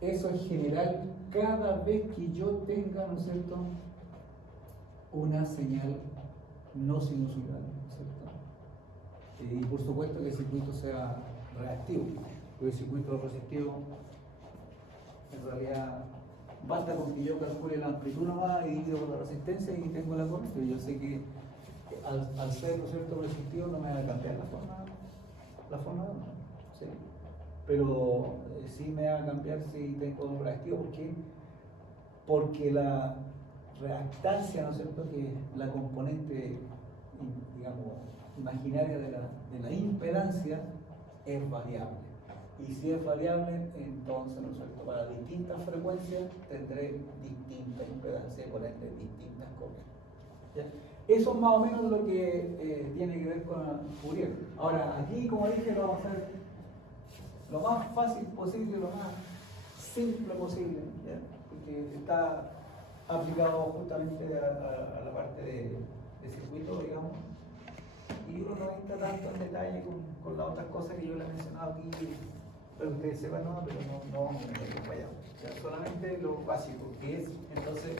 eso es general cada vez que yo tenga, ¿no es cierto?, una señal no sinusoidal, ¿no es cierto? Y por supuesto que el circuito sea reactivo, porque el circuito resistivo en realidad basta con que yo calcule la amplitud nomás y divido por la resistencia y tengo la corriente. Yo sé que al ser, ¿no es cierto?, resistivo no me va a cambiar la forma de onda, ¿sí? Pero sí me va a cambiar si tengo un reactivo. ¿Por qué? Porque la reactancia, ¿no es cierto?, que la componente, digamos, imaginaria de la impedancia es variable. Y si es variable, entonces, ¿no es cierto?, para distintas frecuencias tendré distinta impedancia y por ende distintas corrientes. ¿Ya? Eso es más o menos lo que tiene que ver con Fourier. Ahora, aquí, como dije, lo vamos a hacer lo más fácil posible, lo más simple posible, ¿ya? Porque está aplicado justamente a la parte de circuito, digamos, y uno no entra tanto en detalle con las otras cosas que yo le he mencionado aquí, pero ustedes sepan, no, pero no vamos a meterlo para allá. O sea, solamente lo básico, que es entonces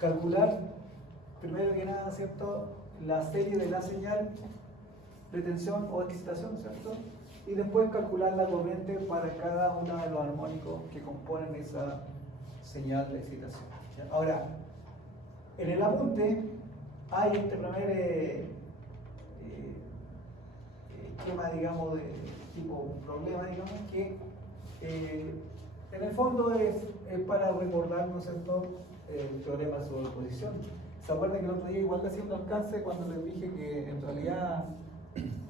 calcular, primero que nada, ¿cierto?, la serie de la señal de tensión o excitación, ¿cierto? Y después calcular la corriente para cada uno de los armónicos que componen esa señal de excitación. ¿Ya? Ahora, en el apunte hay este primer esquema, digamos, de tipo problema, digamos, que en el fondo es para recordar, ¿no es cierto?, el teorema de superposición. ¿Se acuerdan que el otro día igual le hacía un alcance cuando les dije que en realidad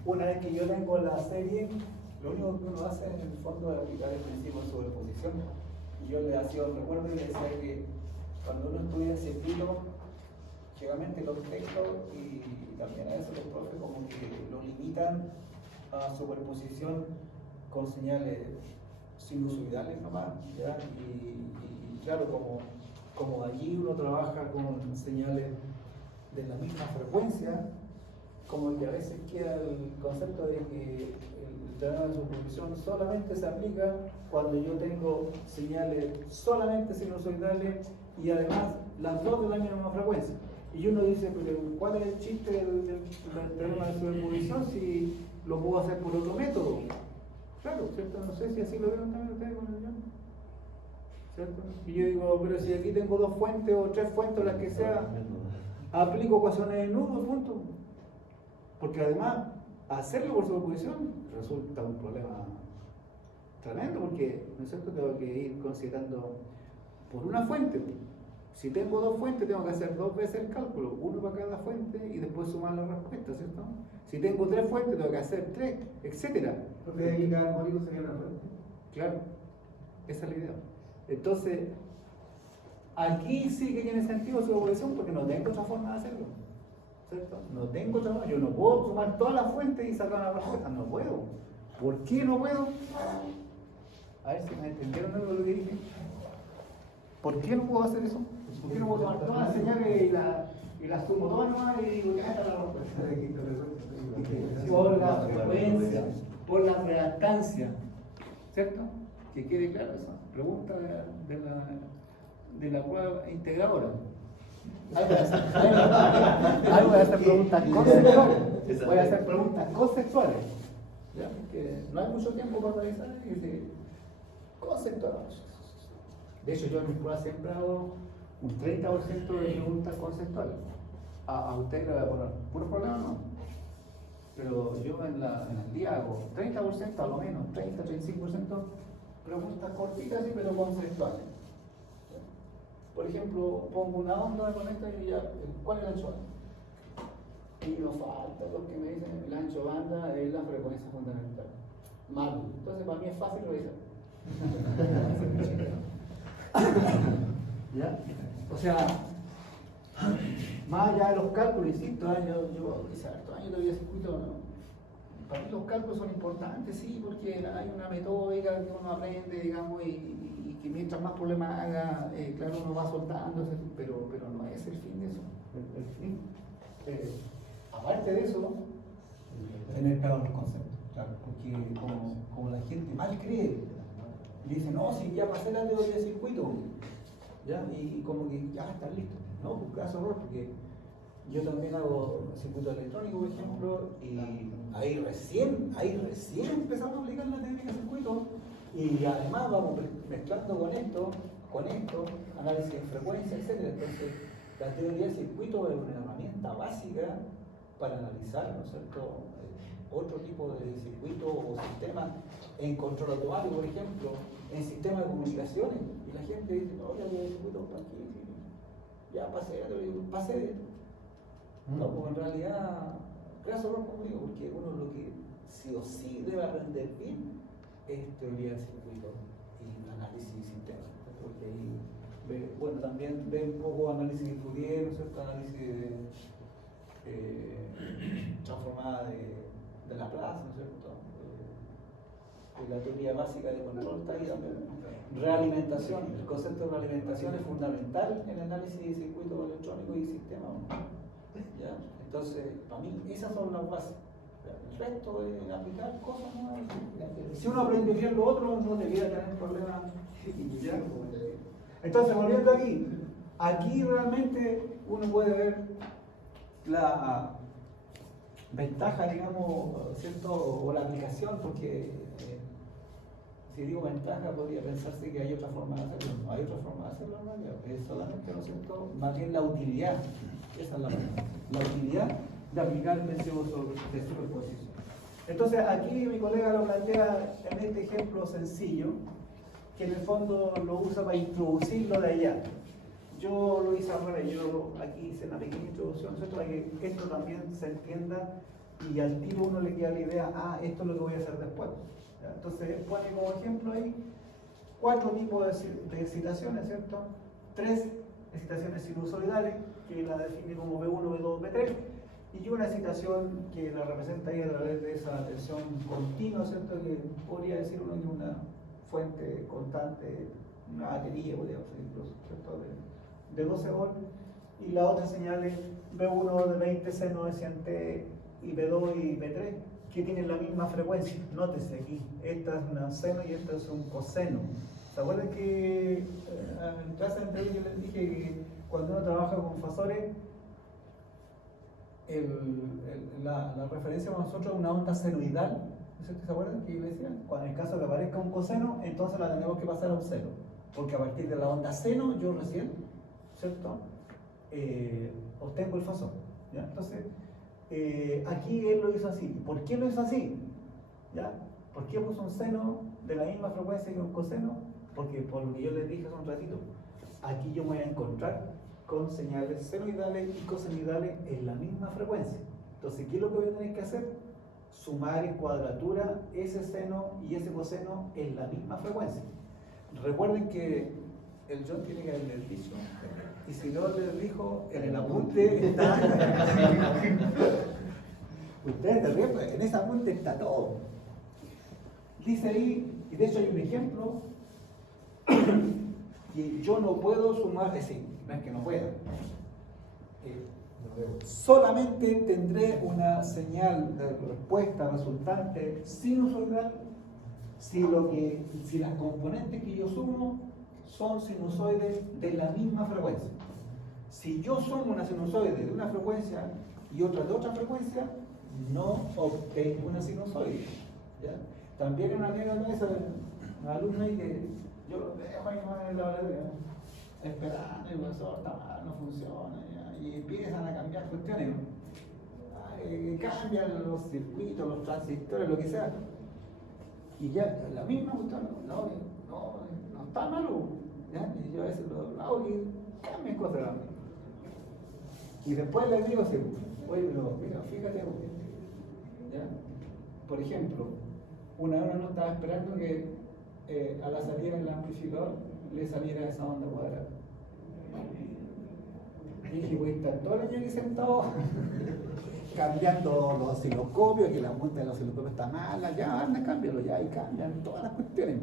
una vez que yo tengo la serie, Lo único que uno hace en el fondo es aplicar el principio de superposición. Y yo le hacía un recuerdo y le decía que cuando uno estudia en circuito, generalmente los textos y también a veces los profes como que lo limitan a superposición con señales sinusoidales nomás, ¿ya? Y claro, como allí uno trabaja con señales de la misma frecuencia, como que a veces queda el concepto de que el teorema de superposición solamente se aplica cuando yo tengo señales solamente sinusoidales y además las dos de la misma frecuencia. Y uno dice, pero ¿cuál es el chiste del teorema de superposición si lo puedo hacer por otro método? Claro, ¿cierto? No sé si así lo vieron también ustedes con el guión, ¿cierto? Y yo digo, pero si aquí tengo 2 fuentes o 3 fuentes, las que sea, aplico ecuaciones de nudo, punto. Porque además, hacerlo por superposición resulta un problema tremendo, porque, ¿no es cierto?, tengo que ir considerando por una fuente. Si tengo 2 fuentes, tengo que hacer 2 veces el cálculo, uno para cada fuente y después sumar la respuesta, ¿cierto? Si tengo 3 fuentes, tengo que hacer 3, etc. Porque ahí cada módulo sería una fuente. Claro, esa es la idea. Entonces, aquí sí que tiene sentido su evolución porque no tengo otra forma de hacerlo, ¿cierto? No tengo otra forma, yo no puedo sumar todas las fuentes y sacar una respuesta, no puedo. ¿Por qué no puedo? A ver si me entendieron algo de lo que dije. ¿Por qué no puedo hacer eso? ¿Por qué no puedo tomar todas las señales y las sumo todas nomás y digo, ya está la respuesta? Por la frecuencia, por la reactancia, ¿cierto? Que quede claro eso. Pregunta de la prueba integradora. Ahí voy a hacer preguntas conceptuales. Voy a hacer preguntas conceptuales. ¿Ya? Que no hay mucho tiempo para realizar y decir, conceptuales. De hecho, yo en mi prueba siempre hago un 30% de preguntas conceptuales. A usted le voy a poner puros problemas, no. Pero yo en el día hago 30% a lo menos, 30-35% preguntas cortitas, sí, pero conceptuales. Por ejemplo, pongo una onda, me conecto y ya, ¿cuál es el ancho banda? Y no falta los que me dicen, el ancho banda es la frecuencia fundamental. Malo. Entonces, para mí es fácil revisar. ¿Ya? O sea, más allá de los cálculos, insisto, yo hice hartos años de circuito, ¿no? Para mí los cálculos son importantes, sí, porque hay una metódica que uno aprende, digamos, y que mientras más problemas haga, claro, uno va soltando, pero no es el fin de eso. El fin, aparte de eso, tener claro los conceptos, claro, porque como la gente mal cree, y dice, no, si ya pasé la teoría de circuito, ¿ya? Y como que ya está listo. No, pues caso error, porque yo también hago circuito electrónico, por ejemplo, y ahí recién empezamos a aplicar la técnica de circuito, y además vamos mezclando con esto, análisis de frecuencia, etc. Entonces, la teoría de circuito es una herramienta básica para analizar, ¿no es cierto?, otro tipo de circuito o sistema en control automático, por ejemplo, en sistemas de comunicaciones, y la gente dice, no, ya voy a circuito para aquí, ya pasé. No, porque en realidad, gracias a error, como digo, porque uno lo que sí o sí debe aprender bien es teoría de circuito y análisis de sistemas, porque ahí, bueno, también ve un poco análisis de Fourier, ¿no es cierto?, análisis transformada de Laplace, ¿no es cierto?, la teoría básica de control está ahí también. Realimentación, el concepto de realimentación es fundamental en el análisis de circuitos electrónicos y sistemas. ¿Ya? Entonces, para mí, esas son las bases. El resto es aplicar cosas nuevas. Si uno aprende bien lo otro, no debería tener problemas. ¿Ya? Entonces, volviendo aquí realmente uno puede ver la ventaja, digamos, ¿cierto? O la aplicación, porque si digo ventaja, podría pensarse que hay otra forma de hacerlo. No hay otra forma de hacerlo, ¿no? Es solamente, ¿no es cierto?, más bien la utilidad. Esa es la utilidad de aplicar el principio de superposición. Entonces, aquí mi colega lo plantea en este ejemplo sencillo, que en el fondo lo usa para introducirlo de allá. Yo lo hice al revés, yo aquí hice una pequeña introducción, ¿no es cierto?, para que esto también se entienda y al tiro uno le queda la idea, esto es lo que voy a hacer después. ¿ya? Entonces pone como ejemplo ahí 4 tipos de excitaciones, ¿cierto? 3 excitaciones sinusoidales, que la define como B1, B2, B3, y una excitación que la representa ahí a través de esa tensión continua, ¿cierto? Que podría decir uno que una fuente constante, una batería, podría ser incluso, ¿cierto? De 12 volts, y la otra señal es B1 de 20, C9 de 100T, y B2 y B3, que tienen la misma frecuencia. Nótese aquí, esta es una seno y esta es un coseno. ¿Se acuerdan que en clase anterior yo les dije que cuando uno trabaja con fasores, la referencia para nosotros es una onda senoidal? ¿Se acuerdan que yo les decía? Cuando en el caso que aparezca un coseno, entonces la tenemos que pasar a un seno, porque a partir de la onda seno yo recién, ¿cierto? Obtengo el fasor, ¿ya? Entonces, aquí él lo hizo así. ¿Por qué lo hizo así? ¿Ya? ¿Por qué puso un seno de la misma frecuencia que un coseno? Porque por lo que yo les dije hace un ratito, aquí yo me voy a encontrar con señales senoidales y cosenoidales en la misma frecuencia. Entonces, ¿qué es lo que voy a tener que hacer? Sumar en cuadratura ese seno y ese coseno en la misma frecuencia. Recuerden que el John tiene que haberles dicho, y si no les dijo, en el apunte está. Ustedes te ríen, en ese apunte está todo. Dice ahí, y de hecho hay un ejemplo, que yo no puedo sumar, es decir, no es que no pueda. Solamente tendré una señal de respuesta resultante sinusoidal si las componentes que yo sumo son sinusoides de la misma frecuencia. Si yo sumo una sinusoide de una frecuencia y otra de otra frecuencia, no obtengo una sinusoide, ¿ya? También hay una anécdota esa de una alumna ahí que yo lo dejo ahí más en la laboratorio, esperando, el profesor está mal, no funciona, ¿ya? Y empiezan a cambiar cuestiones, cambian los circuitos, los transistores, lo que sea, y ya la misma cuestión, no está malo, ¿ya? Y yo a veces lo hago y cambian cosas también. Y después les digo así, oye, pero mira, fíjate, ¿ya? Por ejemplo, una vez no estaba esperando que a la salida del amplificador le saliera esa onda cuadrada. Y dije, voy a estar todo el año aquí sentado cambiando los osciloscopios, que la punta de los osciloscopios está mala, ya anda, cámbialo, ya, y cambian todas las cuestiones.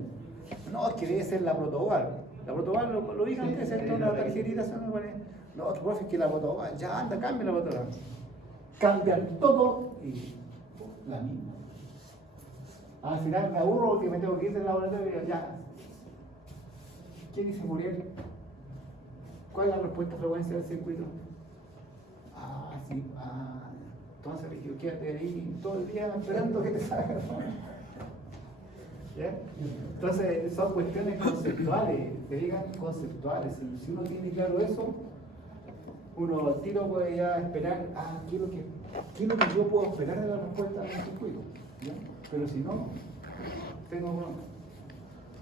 No, es que debe ser la protobar. La protobar lo vi antes, ¿cierto? Una tarjetita se me pone. No, profe, es que la protobar, ya anda, cambia la protobar. Cambian todo y la misma. Al final me aburro porque me tengo que ir del laboratorio, ya. ¿Quién dice Muriel? ¿Cuál es la respuesta a frecuencia del circuito? Sí, entonces le dije, quédate ahí todo el día esperando que te salga. ¿Ya? Entonces son cuestiones conceptuales, que digan conceptuales. Si uno tiene claro eso, uno al tiro puede ya esperar, ¿qué es lo que yo puedo esperar de la respuesta del circuito? ¿Ya? Pero si no, tengo problema.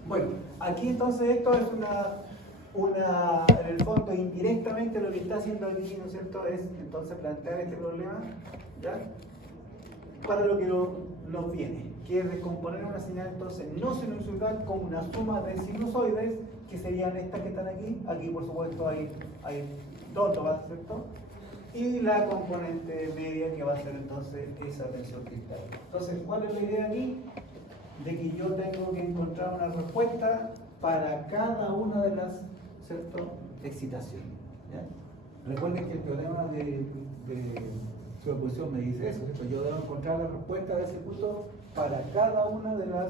Bueno, aquí entonces esto es en el fondo indirectamente lo que está haciendo aquí, ¿no es cierto? Es entonces plantear este problema, ¿ya? Para lo que nos viene, que es descomponer una señal entonces no sinusoidal con una suma de sinusoides, que serían estas que están aquí. Aquí por supuesto hay dos notas, ¿cierto? Y la componente media, que va a ser entonces esa tensión cristalina. Entonces, ¿cuál es la idea aquí? De que yo tengo que encontrar una respuesta para cada una de las, ¿cierto?, excitaciones, ¿ya? Recuerden que el teorema de superposición me dice eso, ¿cierto? Yo debo encontrar la respuesta del circuito para cada una de las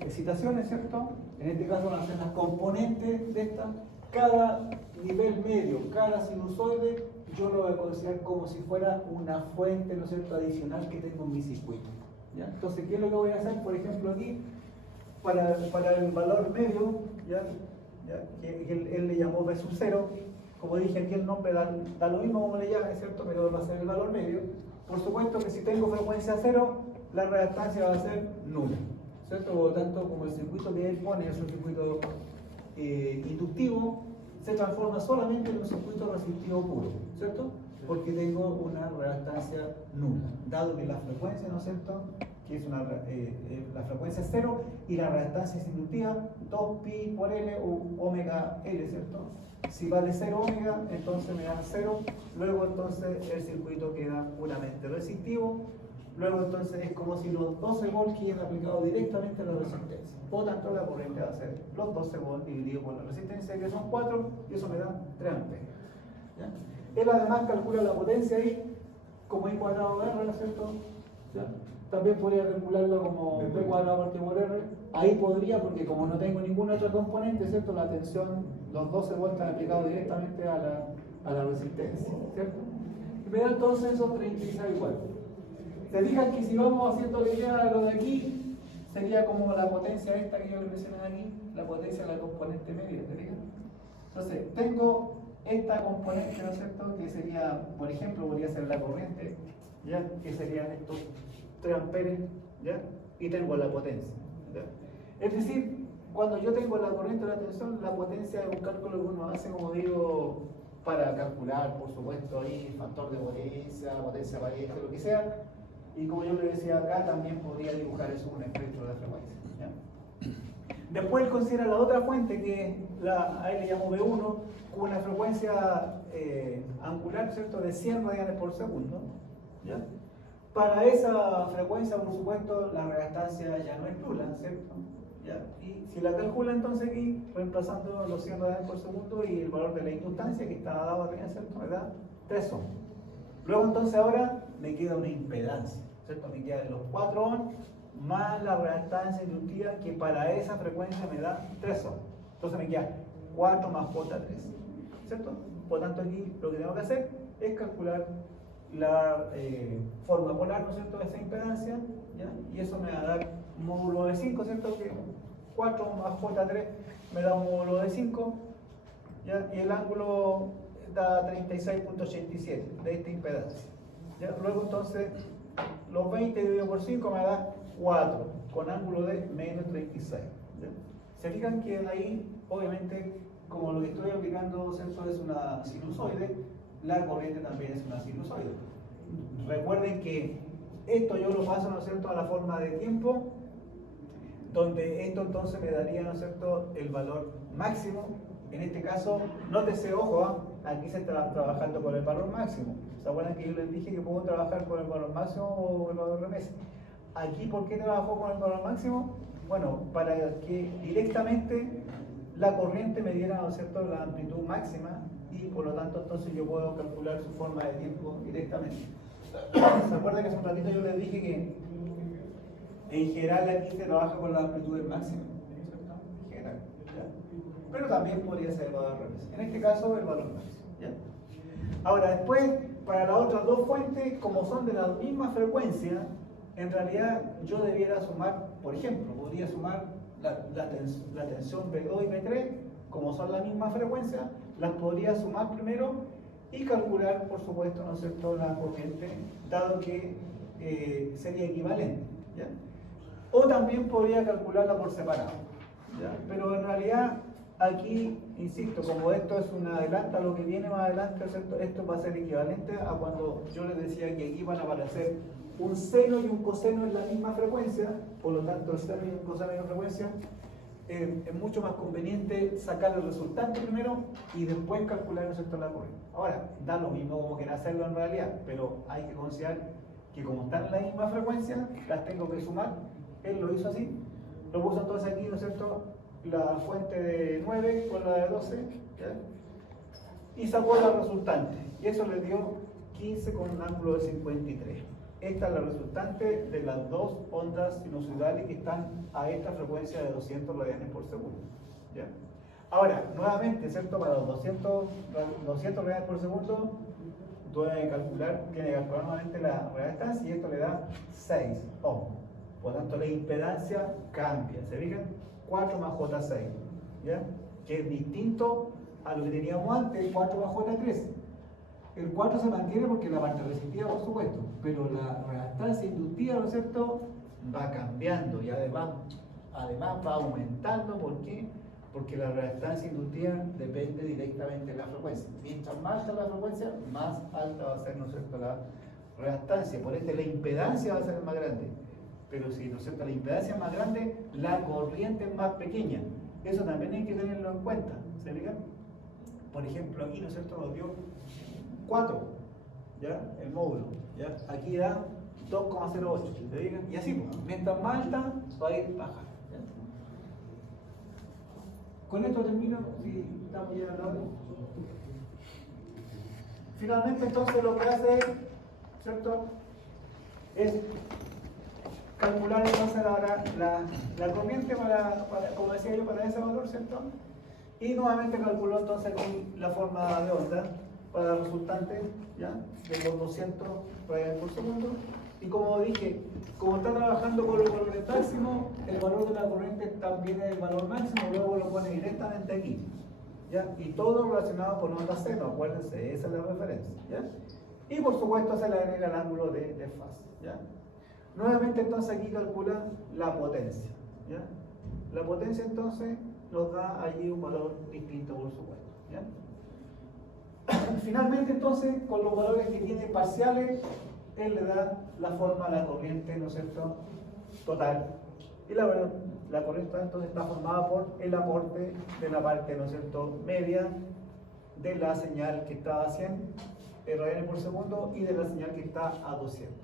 excitaciones, ¿cierto? En este caso van a ser las componentes de esta. Cada nivel medio, cada sinusoide, yo lo voy a considerar como si fuera una fuente, ¿no es cierto?, adicional que tengo en mi circuito, ¿ya? Entonces, ¿qué es lo que voy a hacer? Por ejemplo, aquí, para el valor medio, ¿ya? Que él le llamó B sub 0, como dije aquí el nombre da lo mismo como le llame, ¿cierto? Pero va a ser el valor medio. Por supuesto que si tengo frecuencia 0, la reactancia va a ser nula, ¿cierto? Por lo tanto, como el circuito que él pone es un circuito inductivo, se transforma solamente en un circuito resistivo puro, ¿cierto? Porque tengo una reactancia nula, dado que la frecuencia, ¿no es cierto?, que es la frecuencia es 0, y la reactancia es inductiva 2pi por L o omega L, ¿cierto? Si vale 0 omega, entonces me da 0, luego entonces el circuito queda puramente resistivo, luego entonces es como si los 12 volts queden aplicados directamente a la resistencia, por tanto la corriente va a ser los 12 volts dividido por la resistencia, que son 4, y eso me da 3 amperios. ¿Ya? Él además calcula la potencia ahí como I cuadrado R, ¿no es cierto? ¿Ya? También podría calcularlo como P cuadrado partido por R. Ahí podría, porque como no tengo ningún otro componente, ¿cierto? La tensión, los 12 volts están aplicados directamente a la resistencia, ¿cierto? Y me da entonces esos 36 igual. Se fijan que si vamos haciendo la idea de lo de aquí, sería como la potencia esta que yo le mencioné aquí, la potencia de la componente media, ¿te fijas? Entonces, tengo esta componente, ¿no es cierto? Que sería, por ejemplo, podría ser la corriente, ¿ya? Que serían estos 3 amperes, ¿ya? Y tengo la potencia, ¿ya? Es decir, cuando yo tengo la corriente de la tensión, la potencia es un cálculo que uno hace, como digo, para calcular, por supuesto, ahí factor de potencia pareja, lo que sea. Y como yo le decía acá, también podría dibujar eso con un espectro de frecuencia, ¿ya? Después él considera la otra fuente, que ahí le llamo B1, con una frecuencia angular, ¿cierto?, de 100 radianes por segundo, ¿ya? Para esa frecuencia, por supuesto, la reactancia ya no es nula, ¿cierto? ¿Ya? Y si la calcula entonces aquí, reemplazando los 100 radianes por segundo y el valor de la inductancia que estaba dado arriba, ¿cierto?, me da 3 ohms. Luego entonces ahora me queda una impedancia, ¿cierto? Me queda de los 4 ohms más la reactancia inductiva, que para esa frecuencia me da 3 ohms. Entonces me queda 4 más J3, ¿cierto? Por tanto aquí lo que tengo que hacer es calcular la forma polar, ¿no es cierto?, de esa impedancia, ¿ya? Y eso me va a dar un módulo de 5, ¿cierto? Que 4 más J3 me da un módulo de 5, ¿ya? Y el ángulo da 36.87 de esta impedancia, ¿ya? Luego entonces los 20 dividido por 5 me da 4 con ángulo de menos 36, ¿ya? Se fijan que ahí, obviamente, como lo que estoy aplicando, ¿cierto?, es una sinusoide, la corriente también es una sinusoide. Recuerden que esto yo lo paso, ¿no es cierto?, a la forma de tiempo, donde esto entonces me daría, ¿no es cierto?, el valor máximo. En este caso, nótese, ojo, aquí se está trabajando con el valor máximo. ¿Se acuerdan que yo les dije que puedo trabajar con el valor máximo o el valor remesa? Aquí, ¿por qué trabajo con el valor máximo? Bueno, para que directamente la corriente me diera, ¿no es cierto?, la amplitud máxima, y por lo tanto entonces yo puedo calcular su forma de tiempo directamente. ¿Se acuerdan que hace un ratito yo les dije que en general aquí se trabaja con las amplitudes máximas? ¿Cierto? En general, ¿ya? Pero también podría ser el valor remesa. En este caso, el valor máximo, ¿ya? Ahora, después, para las otras dos fuentes, como son de la misma frecuencia, en realidad yo debiera sumar, por ejemplo, podría sumar la tensión B2 y B3, como son la misma frecuencia, las podría sumar primero y calcular, por supuesto, ¿no es cierto?, la corriente, dado que sería equivalente, ¿ya? O también podría calcularla por separado, ¿ya? Pero en realidad aquí, insisto, como esto es un adelanto a lo que viene más adelante, ¿cierto?, esto va a ser equivalente a cuando yo les decía que aquí van a aparecer un seno y un coseno en la misma frecuencia. Por lo tanto, el seno y un coseno en la misma frecuencia, es mucho más conveniente sacar el resultante primero y después calcular, ¿no es cierto?, la corriente. Ahora, da lo mismo como quiera hacerlo en realidad, pero hay que considerar que como están en la misma frecuencia, las tengo que sumar. Él lo hizo así, lo puso entonces aquí, ¿no es cierto?, la fuente de 9 con la de 12, ¿ya?, y sacó la resultante, y eso le dio 15 con un ángulo de 53. Esta es la resultante de las dos ondas sinusoidales que están a esta frecuencia de 200 radianes por segundo, ¿ya? Ahora, nuevamente, ¿cierto?, para los 200 radianes por segundo, tiene que calcular nuevamente la reactancia, y esto le da 6 ohms. Por lo tanto, la impedancia cambia, ¿se fijan? 4 más J6, ¿ya?, que es distinto a lo que teníamos antes, 4 más J3. El 4 se mantiene porque la parte resistiva, por supuesto, pero la reactancia inductiva, ¿no es cierto?, va cambiando, y además va aumentando. ¿Por qué? Porque la reactancia inductiva depende directamente de la frecuencia. Mientras más alta la frecuencia, más alta va a ser, ¿no es cierto?, la reactancia. Por ende, la impedancia va a ser más grande. Pero si, ¿no es cierto?, la impedancia es más grande, la corriente es más pequeña. Eso también hay que tenerlo en cuenta. ¿Se fijan? Por ejemplo, aquí, ¿no es cierto?, nos dio 4, ¿ya? El módulo, ¿ya? Aquí da 2,08, ¿se fijan? Y así, pues, mientras más alta, va a ir bajando. ¿Ya? Con esto termino, si estamos ya hablando. Finalmente, entonces, lo que hace, ¿cierto?, es calcular entonces ahora la corriente para, como decía yo, para ese valor, ¿cierto? Y nuevamente calculó entonces aquí la forma de onda para el resultante, ¿ya? De los 200 radianes por segundo. Y como dije, como está trabajando con los valores máximos, el valor de la corriente también es el valor máximo, luego lo pone directamente aquí, ¿ya? Y todo relacionado con onda seno, acuérdense, esa es la referencia, ¿ya? Y por supuesto se le agrega el ángulo de fase, ¿ya? Nuevamente entonces aquí calcula la potencia, ¿ya? La potencia entonces nos da allí un valor distinto por supuesto, ¿ya? Finalmente entonces con los valores que tiene parciales, él le da la forma a la corriente, ¿no es cierto?, total. Y la corriente entonces está formada por el aporte de la parte, ¿no es cierto?, media de la señal que está a 100 radianes por segundo y de la señal que está a 200.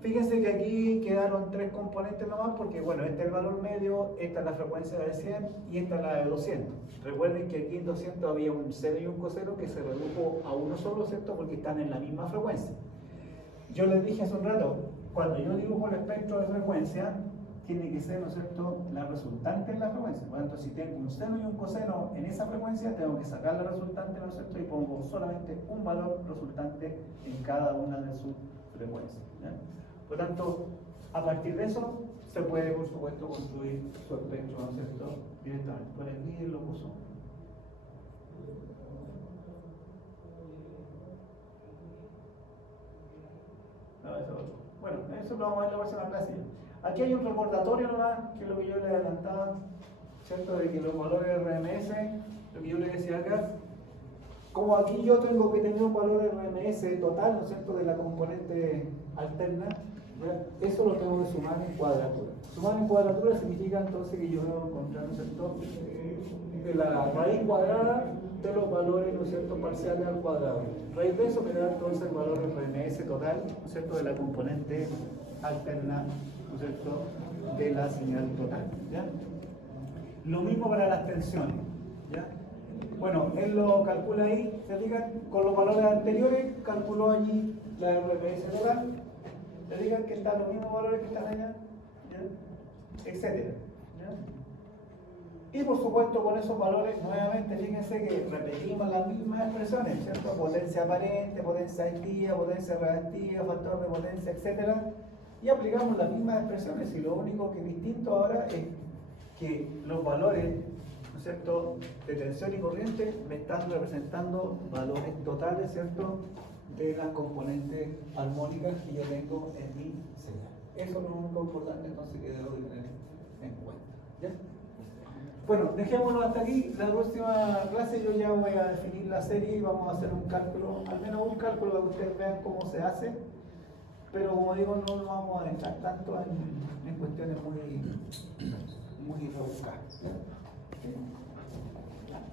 Fíjense que aquí quedaron 3 componentes nomás porque, bueno, este es el valor medio, esta es la frecuencia de 100 y esta es la de 200. Recuerden que aquí en 200 había un seno y un coseno que se redujo a uno solo, ¿cierto?, porque están en la misma frecuencia. Yo les dije hace un rato, cuando yo dibujo el espectro de frecuencia, tiene que ser, ¿no es cierto?, la resultante en la frecuencia. Por lo tanto, si tengo un seno y un coseno en esa frecuencia, tengo que sacar la resultante, ¿no es cierto?, y pongo solamente un valor resultante en cada una de sus frecuencias, ¿ya? Por lo tanto, a partir de eso, se puede, por supuesto, construir su espectro, ¿no es cierto?, directamente. Por aquí lo puso. Bueno, eso lo vamos a ver en la próxima clase. Aquí hay un recordatorio nomás, que es lo que yo le adelantaba, ¿cierto?, de que los valores RMS, lo que yo le decía acá, como aquí yo tengo que tener un valor RMS total, ¿no es cierto?, de la componente alterna, ¿verdad?, eso lo tengo que sumar en cuadratura. Sumar en cuadratura significa entonces que yo debo encontrar, ¿no es cierto?, de la raíz cuadrada de los valores, ¿no es cierto?, parciales al cuadrado. Raíz de eso me da entonces el valor RMS total, ¿no es cierto?, de la componente alterna, ¿no es cierto?, de la señal total, ¿ya? Lo mismo para las tensiones, ¿ya? Bueno, él lo calcula ahí, se fijan, con los valores anteriores, calculó allí la RMS total, se fijan que están los mismos valores que están allá, ¿ya?, etcétera, ¿ya? Y por supuesto con esos valores, nuevamente, fíjense que repetimos las mismas expresiones, ¿cierto? Potencia aparente, potencia activa, potencia reactiva, factor de potencia, etcétera, y aplicamos las mismas expresiones, y lo único que es distinto ahora es que los valores, ¿no es cierto?, de tensión y corriente me están representando valores totales, ¿cierto?, de las componentes armónicas que yo tengo en mi señal. Eso es lo único importante entonces que debo tener en cuenta, ¿ya? Bueno, dejémoslo hasta aquí. La próxima clase yo ya voy a definir la serie y vamos a hacer un cálculo, al menos un cálculo para que ustedes vean cómo se hace, pero como digo, no nos vamos a adentrar tanto en cuestiones muy rebuscadas, ¿ya?